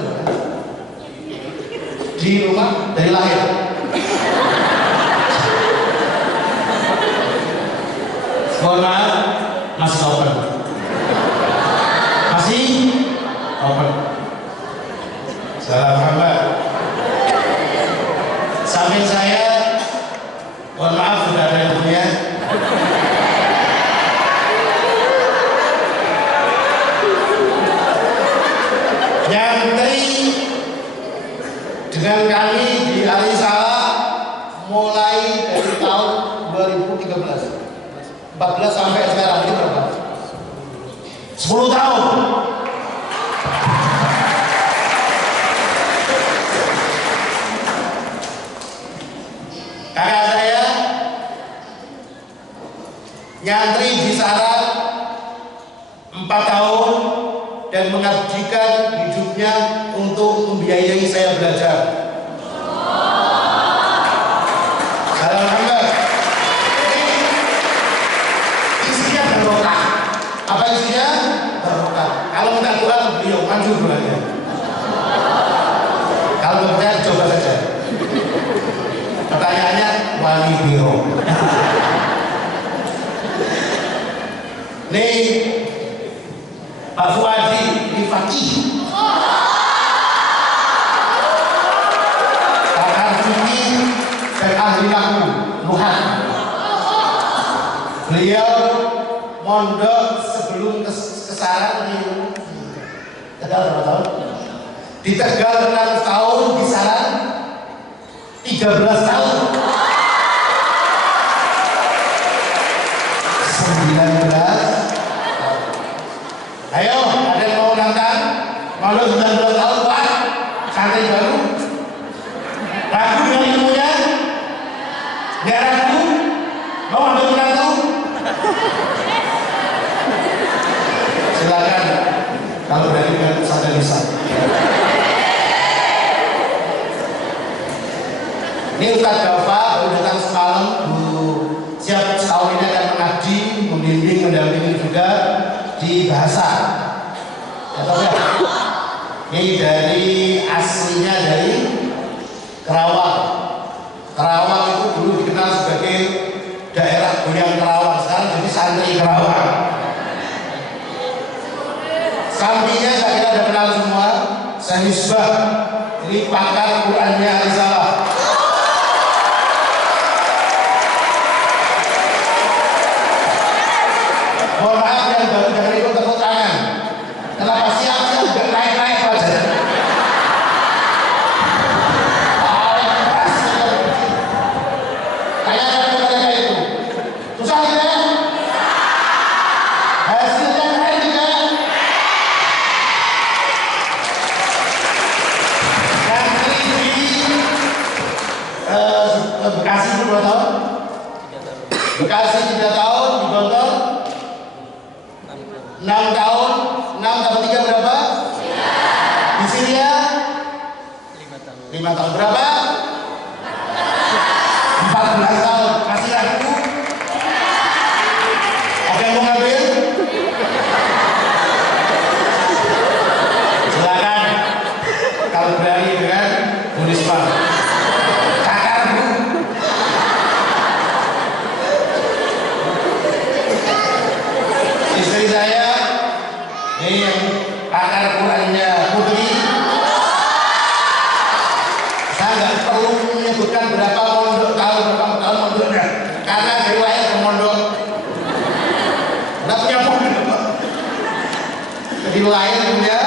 di rumah dari lahir. Mohon maaf, masih open. Masih open. Salam Muhammad. Samping saya, mohon maaf sudah ada yang punya. Nyantri dengan kami di Alisala mulai dari tahun 2013, 14 sampai sekarang ini berapa? 10 tahun. Kakak saya nyantri di sana 4 tahun dan mengabdikan hidupnya untuk membiayai saya belajar. Salam Muhammad. Isinya barokah. Apa isinya? Barokah. Kalau minta doa ke beliau, manjur doanya. Kalau percaya coba saja. Pertanyaannya wali biro. Nih Pak Fuadi ini fakih, pakar fikih dan ahli nahwu nuhat. Beliau mondok sebelum kesarang di Tegal berapa tahun? Di Tegal 6 tahun, di Sarang 13 tahun. 19. Ayo, ada yang mau nantang? Kalau 19 tahun Pak, santri baru. Ragu dengan ilmunya? Nggak ragu? Mau ambil menantu? Silakan. Kalau dari dengan sadar lisan. Ini Ustaz Dafa baru datang semalam, siap setahun ini akan mengaji, membimbing, mendampingi juga di bahasa. Ya tahu ya? Ini dari aslinya dari Kerawang. Kerawang itu dulu dikenal sebagai daerah goyang Kerawang, sekarang jadi santri Kerawang. Sampingnya saya kira ada kenal semua, saya Misbah, ini pakar Qurannya Alisala. Mohon maaf yang baru dengar itu tepuk tangan. Kenapa siap-siap udah naik-naik aja? Tanyakan ke mereka itu. Susah tidak? Hasilnya keren tidak? Nyantri di Bekasi berapa tahun? Bekasi 3 tahun, di Bogor 6 tahun, 6 tambah 3 berapa? Di Syria 5 tahun berapa? 14 14 tahun. Masih ragu? Ada yang mau ngambil? Silakan. Kalau berani dengan Bu Risma. Kakak Bu. Istri saya ini yang pakar Qurannya Putri. Saya nggak perlu menyebutkan berapa tahun mondoknya, karena dari lahir ke mondok nggak punya pondok. Jadi lahir punya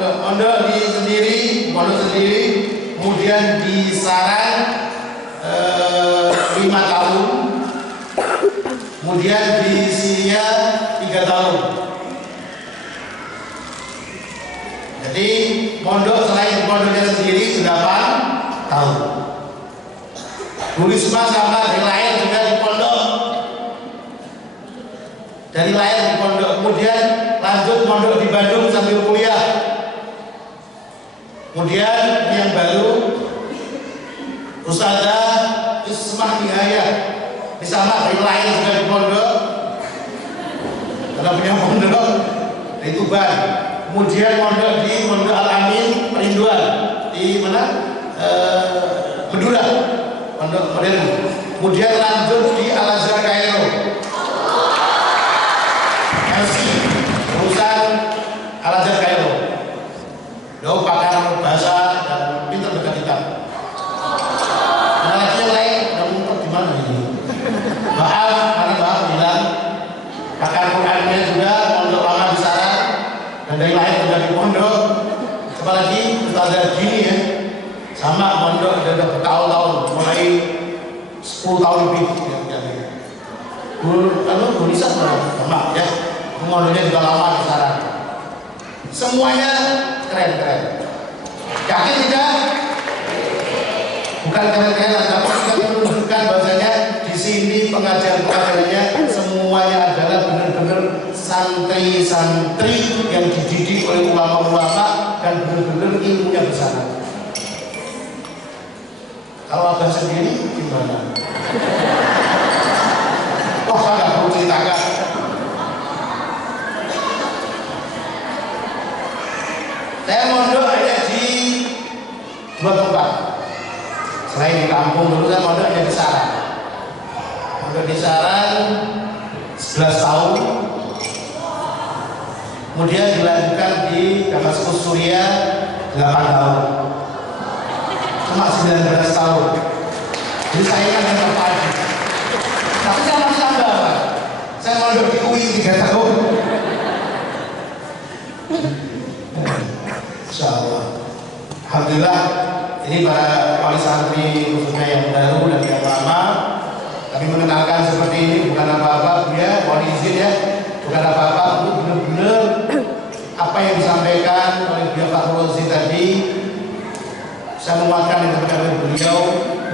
mondok di sendiri, mondok sendiri, kemudian di Saran 5 tahun, kemudian di Syria 3 tahun. Jadi mondok selain mondoknya sendiri 8 tahun. Bu Risma sama dari lahir juga di pondok. Dari lahir di pondok, kemudian lanjut mondok di Bandung sambil kuliah. Kemudian yang baru Ustazah Ismah Nihayah, sama dari lahir juga di pondok. Karena punya pondok di Tuban. Kemudian mondok di Pondok Al-Amin Perinduan di mana? Madura, pondok modern. Kemudian lanjut di Al-Azhar Kairo. LC, urusan Al-Azhar Kairo. Lo pakar bahasa dan pintar baca kitab. Ada lagi yang lain, udah ngumpet di mana ini? Maaf bilang pakar Qurannya juga pondok lama di sana. Dan dari lahir sudah di pondok, apalagi Ustazah gini ya, sama pondok sudah bertahun-tahun, mulai 10 tahun lebih. Kalau Bonisa sama ya, pondoknya juga lama di sana. Semuanya keren. Yakin tidak? Bukan keren-kerenan, tapi kita menunjukkan bahwasanya di sini pengajar-pengajarnya semuanya adalah benar-benar santri-santri yang dididik oleh ulama-ulama dan benar-benar ilmunya bersama. Kalau abang sendiri gimana? Oh, saya nggak perlu ceritakan. Saya mondok ada di 2 tempat. Selain di kampung dulu saya mondok ada di Saran. Mondok di Saran 11 tahun. Kemudian dilanjutkan di Damaskus Suriah 8 tahun. Cuma 19 tahun. Jadi saya kan yang terpadu. Tapi saya masih tambah, Pak. Saya mondok di UI 3 tahun. Insyaallah. Alhamdulillah, ini para wali santri khususnya yang baru dan yang lama, kami mengenalkan seperti ini bukan apa-apa, ya, mohon izin ya, bukan apa-apa, untuk benar-benar apa yang disampaikan oleh Beliau Pak Rozi tadi, saya menguatkan yang terkait beliau,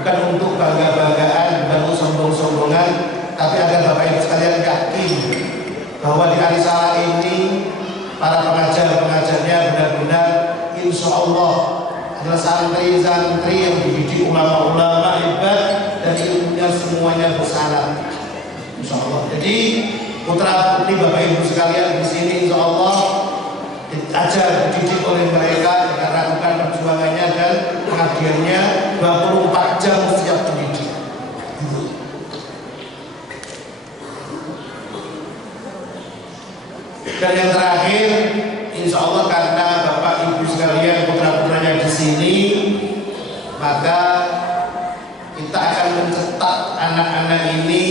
bukan untuk bangga-banggaan, bukan untuk sombong-sombongan, tapi agar Bapak Ibu sekalian yakin bahwa di Arisalah ini para pengajar-pengajarnya benar-benar insya Allah adalah santri-santri yang dididik ulama-ulama hebat dan ilmunya semuanya bersyarat, insya Allah. Jadi putra putri Bapak Ibu sekalian di sini insya Allah diajar, dididik oleh mereka, kita lakukan perjuangannya dan pengabdiannya 24 jam setiap pendidik. Dan yang terakhir, insya Allah karena Bapak Ibu sekalian putra-putranya di sini, maka kita akan mencetak anak-anak ini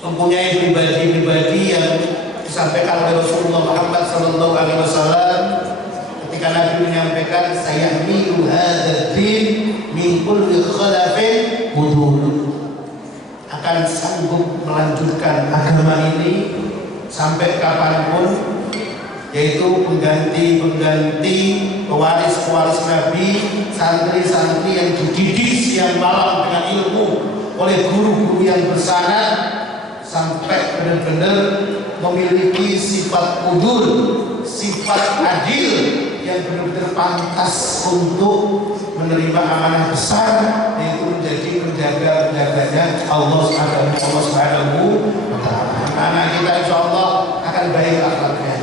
mempunyai pribadi-pribadi yang disampaikan oleh Rasulullah Muhammad SAW ketika Nabi menyampaikan sayamilu hadzal din min kulli khalafin budul, akan sanggup melanjutkan agama ini sampai kapanpun, yaitu pengganti-pengganti, pewaris-pewaris Nabi, santri-santri yang dididik siang malam dengan ilmu oleh guru-guru yang bersanad sampai benar-benar memiliki sifat udul, sifat adil yang benar-benar pantas untuk menerima amanah besar, yaitu menjadi Allah Subhanahu wa Ta'ala. Anak kita insya Allah akan baik akhlaknya.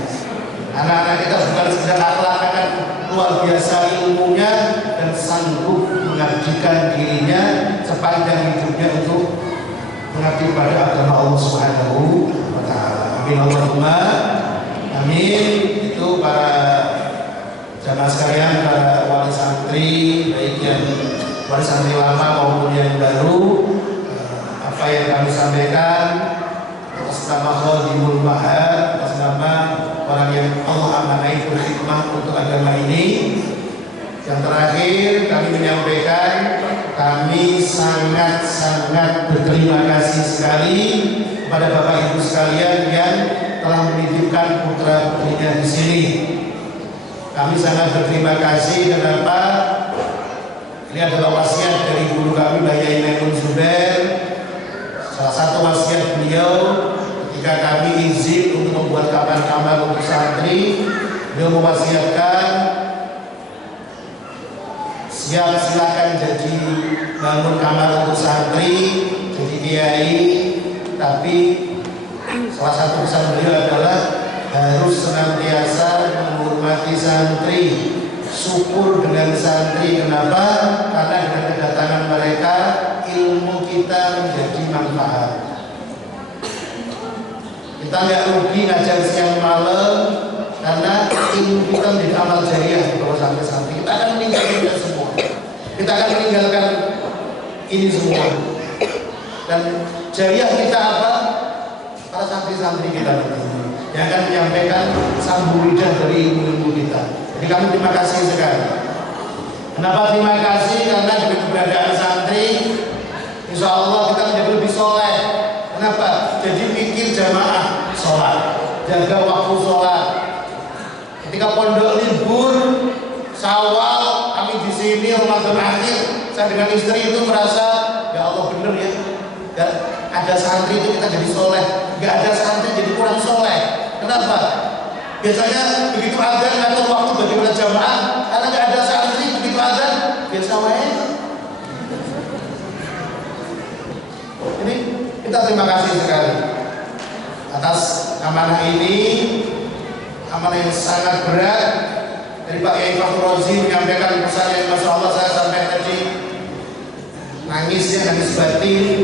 Anak-anak kita bukan sekedar akhlak, akan luar biasa ilmunya dan sanggup mengabdikan dirinya sepanjang hidupnya untuk mengabdi pada agama Allah Subhanahu wa Ta'ala. Amin Allahumma amin. Itu para jamaah sekalian, para wali santri, baik yang wali santri lama maupun yang baru, apa yang kami sampaikan atas nama Khadimul Ma'had, atas nama orang yang Allah amanai berkhidmah untuk agama ini. Yang terakhir kami menyampaikan, kami sangat berterima kasih sekali kepada Bapak Ibu sekalian yang telah menitipkan putra putrinya di sini. Kami sangat berterima kasih. Kenapa? Ini adalah wasiat dari guru kami, Mbah Yai Maimun Zubair. Salah satu wasiat beliau ketika kami izin untuk membuat kamar-kamar untuk santri, beliau mewasiatkan, siap silakan jadi bangun kamar untuk santri, jadi kiai, tapi salah satu pesan beliau adalah harus senantiasa menghormati santri, syukur dengan santri. Kenapa? Karena dengan kedatangan mereka ilmu kita menjadi manfaat. Kita nggak rugi ngajar siang malam karena ilmu kita menjadi amal jariah kalau sampai santri. Kita akan meninggalkan semua. Kita akan meninggalkan ini semua. Dan jariah kita apa? Para santri-santri kita yang akan menyampaikan sambung lidah dari ilmu kita. Jadi kami terima kasih sekali. Kenapa terima kasih? Karena dengan keberadaan santri, insya Allah kita menjadi lebih soleh. Kenapa? Jadi mikir jamaah sholat, jaga waktu sholat. Ketika pondok libur, Syawal, kami di sini Ramadan akhir, saya dengan istri itu merasa, ya Allah bener ya. Dan ada santri itu kita jadi soleh, nggak ada santri jadi kurang soleh. Kenapa? Biasanya begitu azan ngatur waktu bagaimana jamaah, karena nggak ada santri begitu azan biasa wae. Ini kita terima kasih sekali atas amanah ini, amanah yang sangat berat dari Pak Yai Fakhrul Razi menyampaikan pesan yang Masya Allah saya sampai tadi nangis ya, nangis batin.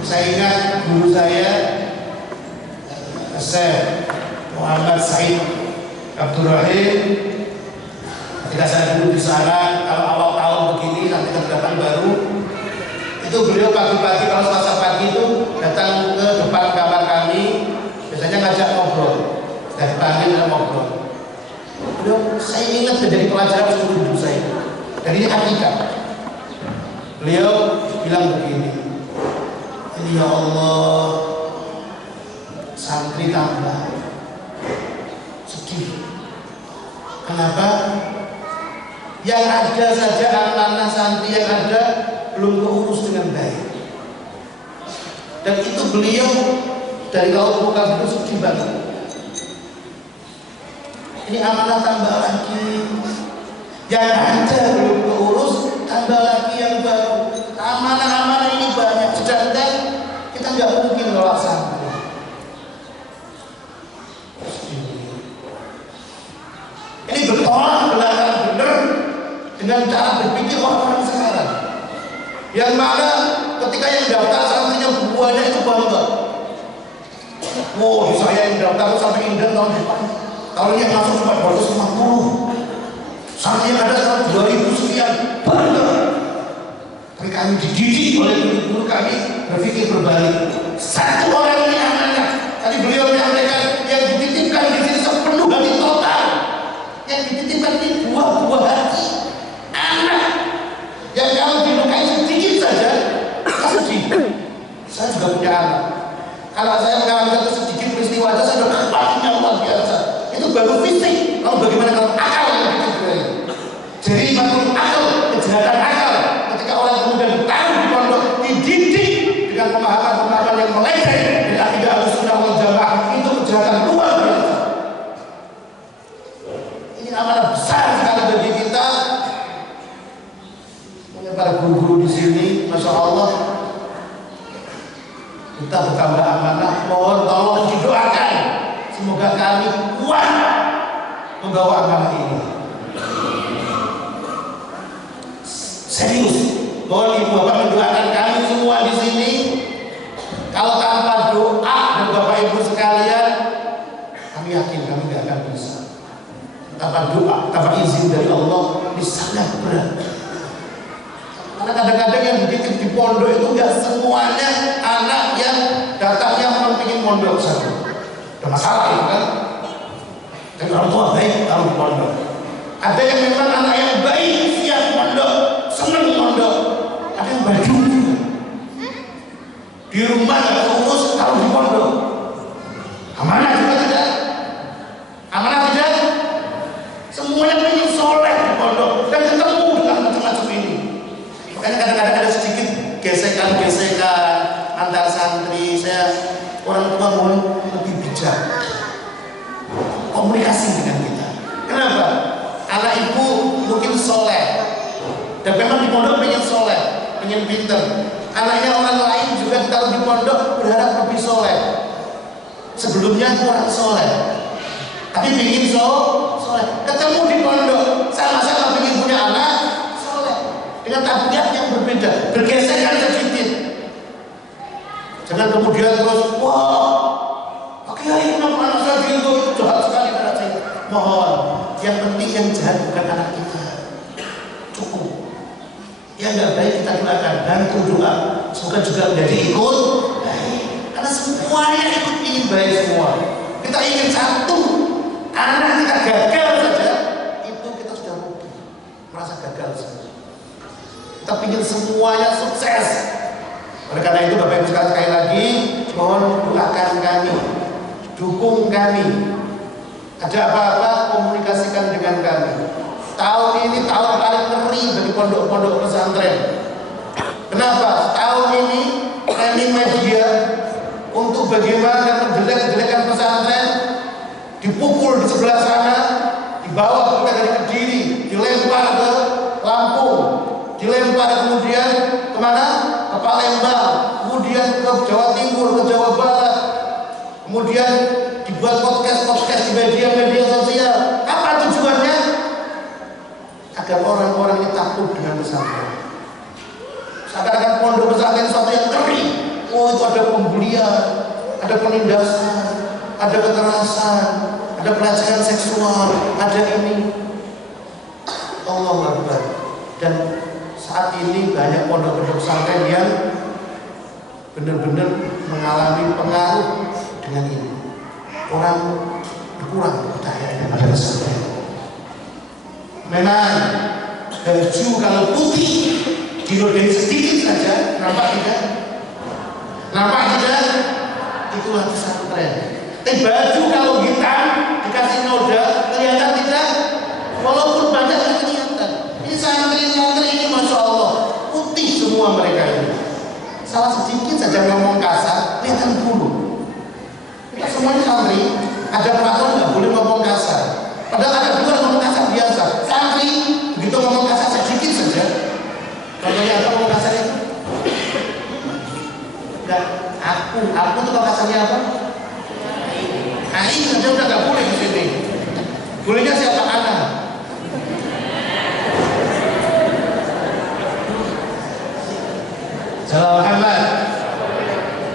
Saya ingat guru saya Syekh Muhammad Said Abdul Rahim, ketika saya dulu di sana, kalau awal tahun begini nanti terdapat baru, itu beliau pagi-pagi kalau Selasa pagi itu datang ke depan kamar kami, biasanya ngajak ngobrol, dari pagi dan ngobrol. Beliau, saya ingat menjadi pelajaran seumur hidup saya, dan ini hakikat. Beliau bilang begini, ini ya Allah, santri tambah sedih. Kenapa? Yang ada saja amanah santri yang ada belum keurus dengan baik. Dan itu beliau dari kaum muka itu sedih banget. Ini amanah tambah lagi. Yang ada belum keurus, tambah lagi yang baru. Amanah-amanah ini banyak, sedangkan kita nggak mungkin melaksanakan. Ini bertolak belakang benar dengan cara berpikir orang-orang sekarang, yang mana ketika yang daftar santrinya buahnya itu bangga. Oh, saya yang daftar sampai indah tahun depan, tahun ini masuk cuma 250, santri yang ada sekarang 2000 sekian, bangga. Tapi kami dididik oleh guru kami berpikir berbalik. Satu orang ini amanah. Tadi beliau menyampaikan yang dititipkan di sini sepenuh hati total. Yang dititipkan ini buah-buah hati, anak yang kalau dilukai sedikit saja sedih. Saya juga punya anak. Kalau saya mengalami satu sedikit peristiwa saja, saya sudah khawatirnya luar biasa. Itu baru fisik. Lalu bagaimana kalau akal yang begitu? Jadi maklum akal, kejahatan akal. Ketika orang kemudian tahu di pondok, dididik dengan pemahaman-pemahaman yang melenceng dari akidah Ahlussunnah wal Jamaah, itu kejahatan luar biasa. Ini amanah besar sekali bagi kita. Para guru-guru di sini, Masya Allah, kita bertambah amanah. Mohon tolong didoakan semoga kami kuat membawa amanah ini. Serius, mohon ibu bapak mendoakan kami semua di sini. Kalau tanpa doa dan bapak ibu sekalian, kami yakin kami tidak akan bisa. Tanpa doa, tanpa izin dari Allah, ini sangat berat. Karena kadang-kadang yang dididik di pondok itu nggak semuanya anak yang datangnya mempengen pondok satu. Ada masalah itu kan? Tapi orang tua baik taruh di pondok. Ada yang memang anak yang baik siap pondok, senang pondok. Ada yang baju di rumah nggak urus taruh di pondok. Amanah juga tidak? Amanah tidak? Semuanya ingin soleh di pondok dan ketemu dengan macam-macam ini. Makanya kadang-kadang ada sedikit gesekan-gesekan antar santri. Saya orang tua mohon lebih bijak komunikasi dengan kita. Kenapa? Anak ibu mungkin soleh dan memang di pondok pengen soleh, pengen pinter. Anaknya orang lain juga ditaruh di pondok berharap lebih soleh. Sebelumnya kurang soleh, tapi ingin soleh. Ketemu di pondok, sama-sama ingin punya anak soleh dengan tabiat yang berbeda, bergesekan sedikit. Jangan kemudian terus, wah, Kiai kenapa anak saya gitu, itu jahat sekali anak saya. Mohon, yang penting yang jahat bukan anak kita. Cukup. Yang nggak baik kita doakan, bantu doa. Semoga juga menjadi ikut baik. Karena semuanya ikut ingin baik semua. Kita ingin satu, anak kita gagal saja, itu kita sudah rugi, merasa gagal saja. Kita ingin semuanya sukses. Oleh karena itu Bapak Ibu sekali lagi, mohon doakan kami, dukung kami. Ada apa-apa komunikasikan dengan kami. Tahun ini tahun paling ngeri bagi pondok-pondok pesantren. Kenapa? Tahun ini training media untuk bagaimana menjelek-jelekan pesantren dipukul di sebelah sana, dibawa kita dari Kediri, dilempar ke Lampung, dilempar kemudian kemana? Ke Palembang, kemudian ke Jawa Timur, ke Jawa Barat, kemudian dibuat podcast di media sosial. Apa tujuannya? Agar orang-orang ini takut dengan pesantren. Seakan-akan pondok pesantren sesuatu yang ngeri. Oh, itu ada pembulian, ada penindasan, ada kekerasan, ada pelecehan seksual, ada ini. Allahu Akbar. Dan saat ini banyak pondok-pondok pesantren yang benar-benar mengalami pengaruh dengan ini. Orang berkurang percaya pada pesantren. Memang baju kalau putih dinodai sedikit saja, nampak tidak? Nampak tidak? Itulah pesantren. Tapi baju kalau hitam dikasih noda, kelihatan tidak? Walaupun banyak kelihatan. Ini santri-santri ini masya Allah putih semua mereka ini. Salah sedikit saja ngomong kasar, kelihatan bulu. Kita semuanya santri, ada peraturan nggak boleh ngomong kasar. Padahal ada dua ngomong kasar biasa. Santri begitu ngomong kasar sedikit saja. Contohnya apa ngomong kasar itu? Enggak, aku tuh kalau kasarnya apa? Ini saja udah nggak boleh di sini. Bolehnya siapa anak? Salam Muhammad.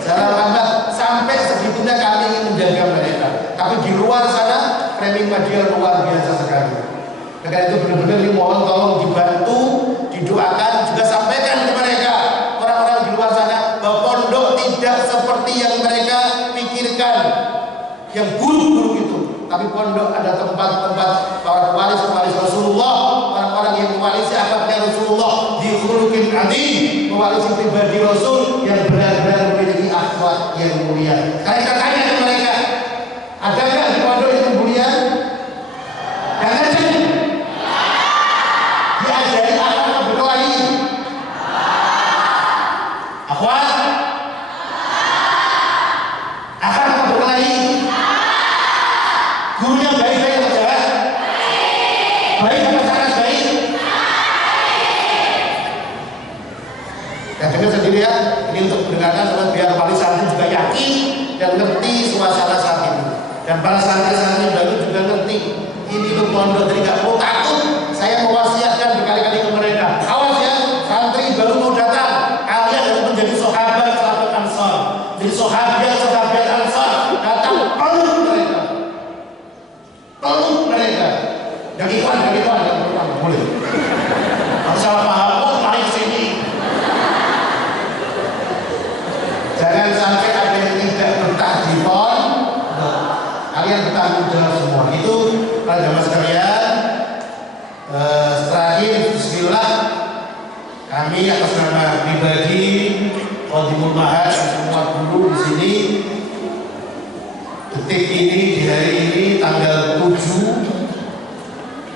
Salam Muhammad. Sampai segitunya kami ingin menjaga mereka. Tapi di luar sana framing media luar biasa sekali. Karena itu benar-benar mohon tolong dibantu, didoakan, juga sampaikan ke mereka orang-orang di luar sana bahwa pondok tidak seperti yang mereka pikirkan, yang guru-guru itu. Tapi pondok ada tempat-tempat para pewaris Rasulullah, orang-orang yang mewarisi akhlaknya Rasulullah, di khuluqin adzim, mewarisi pribadi Rasul yang benar-benar memiliki akhlak yang mulia. Karena kita tanya ke mereka, adakah di pondok itu mulia? Jangan jadi. Diajari akhlak berkelahi. Akhwat, akhlak berkelahi. Gurunya baik-baik atau jahat? Baik atau sangat baik? Ya dengar sendiri ya. Ini untuk mendengarkan biar wali santri juga ngerti suasana saat ini. Dan para santri-santri baru juga ngerti. Ini loh pondok, jadi nggak perlu takut. Saya mewasiatkan berkali-kali ke mereka. Awas ya, santri baru mau datang. Kalian harus menjadi sahabat Ansor. Jadi sahabat Ansor datang peluk mereka. Peluk mereka. Yang ikhwan, boleh. Kalau salah paham, mari ke sini. Jangan sampai ada yang tidak betah di pon. Kalian bertanggung jawab semua. Itu para jamaah sekalian. Terakhir, bismillah, kami atas nama pribadi Qadimul Ma'had dan semua guru di sini, detik ini, di hari ini, tanggal 7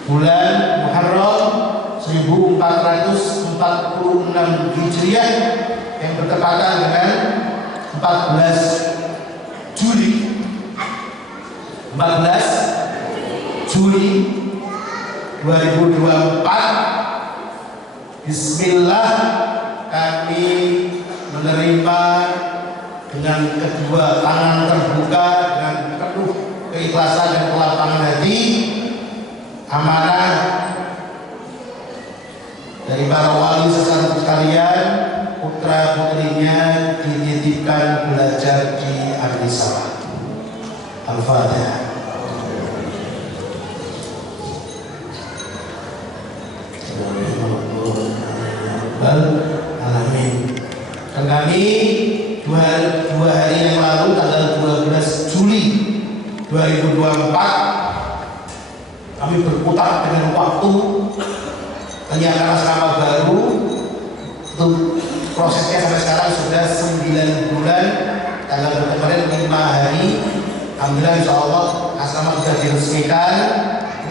bulan Muharram 1446 Hijriah yang bertepatan dengan 14 Juli 2024. Bismillah, kami menerima dengan kedua tangan terbuka dan penuh keikhlasan dan kelapangan hati amanah dari para wali sesantri sekalian, putra putrinya dititipkan belajar di Al-Risawah. Al-Fatihah. Alamin. Dan kami dua hari yang lalu tanggal 12 Juli 2024 kami berputar dengan waktu penyiapan asrama baru. Untuk prosesnya sampai sekarang sudah 9 bulan. Tanggal kemarin 5 hari. Alhamdulillah, insya Allah asrama sudah diresmikan.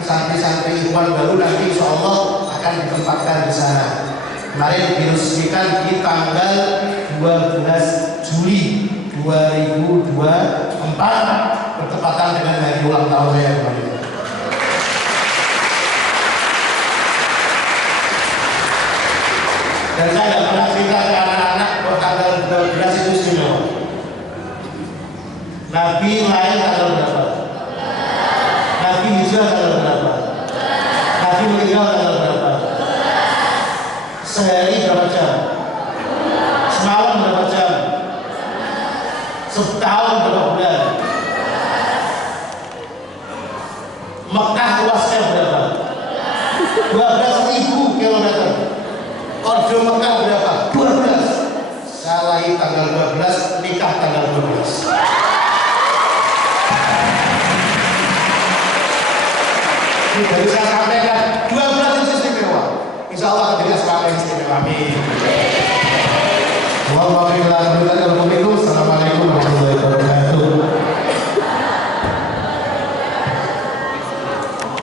Santri-santri ikhwan baru nanti insya Allah akan ditempatkan di sana. Kemarin diresmikan di tanggal 12 Juli 2024 bertepatan dengan hari ulang tahun saya kemarin. Dan saya tidak pernah cerita ke anak-anak bahwa tanggal 12 itu istimewa. Nabi lahir tanggal berapa? Nabi hijrah tanggal berapa? Nabi meninggal tanggal berapa? Sehari berapa jam? Semalam berapa jam? Setahun berapa bulan? Mekah luasnya berapa? 12.000 km. Ordo Mekah berapa? 12. Salahi tanggal 12, nikah tanggal 12. Ini dari saya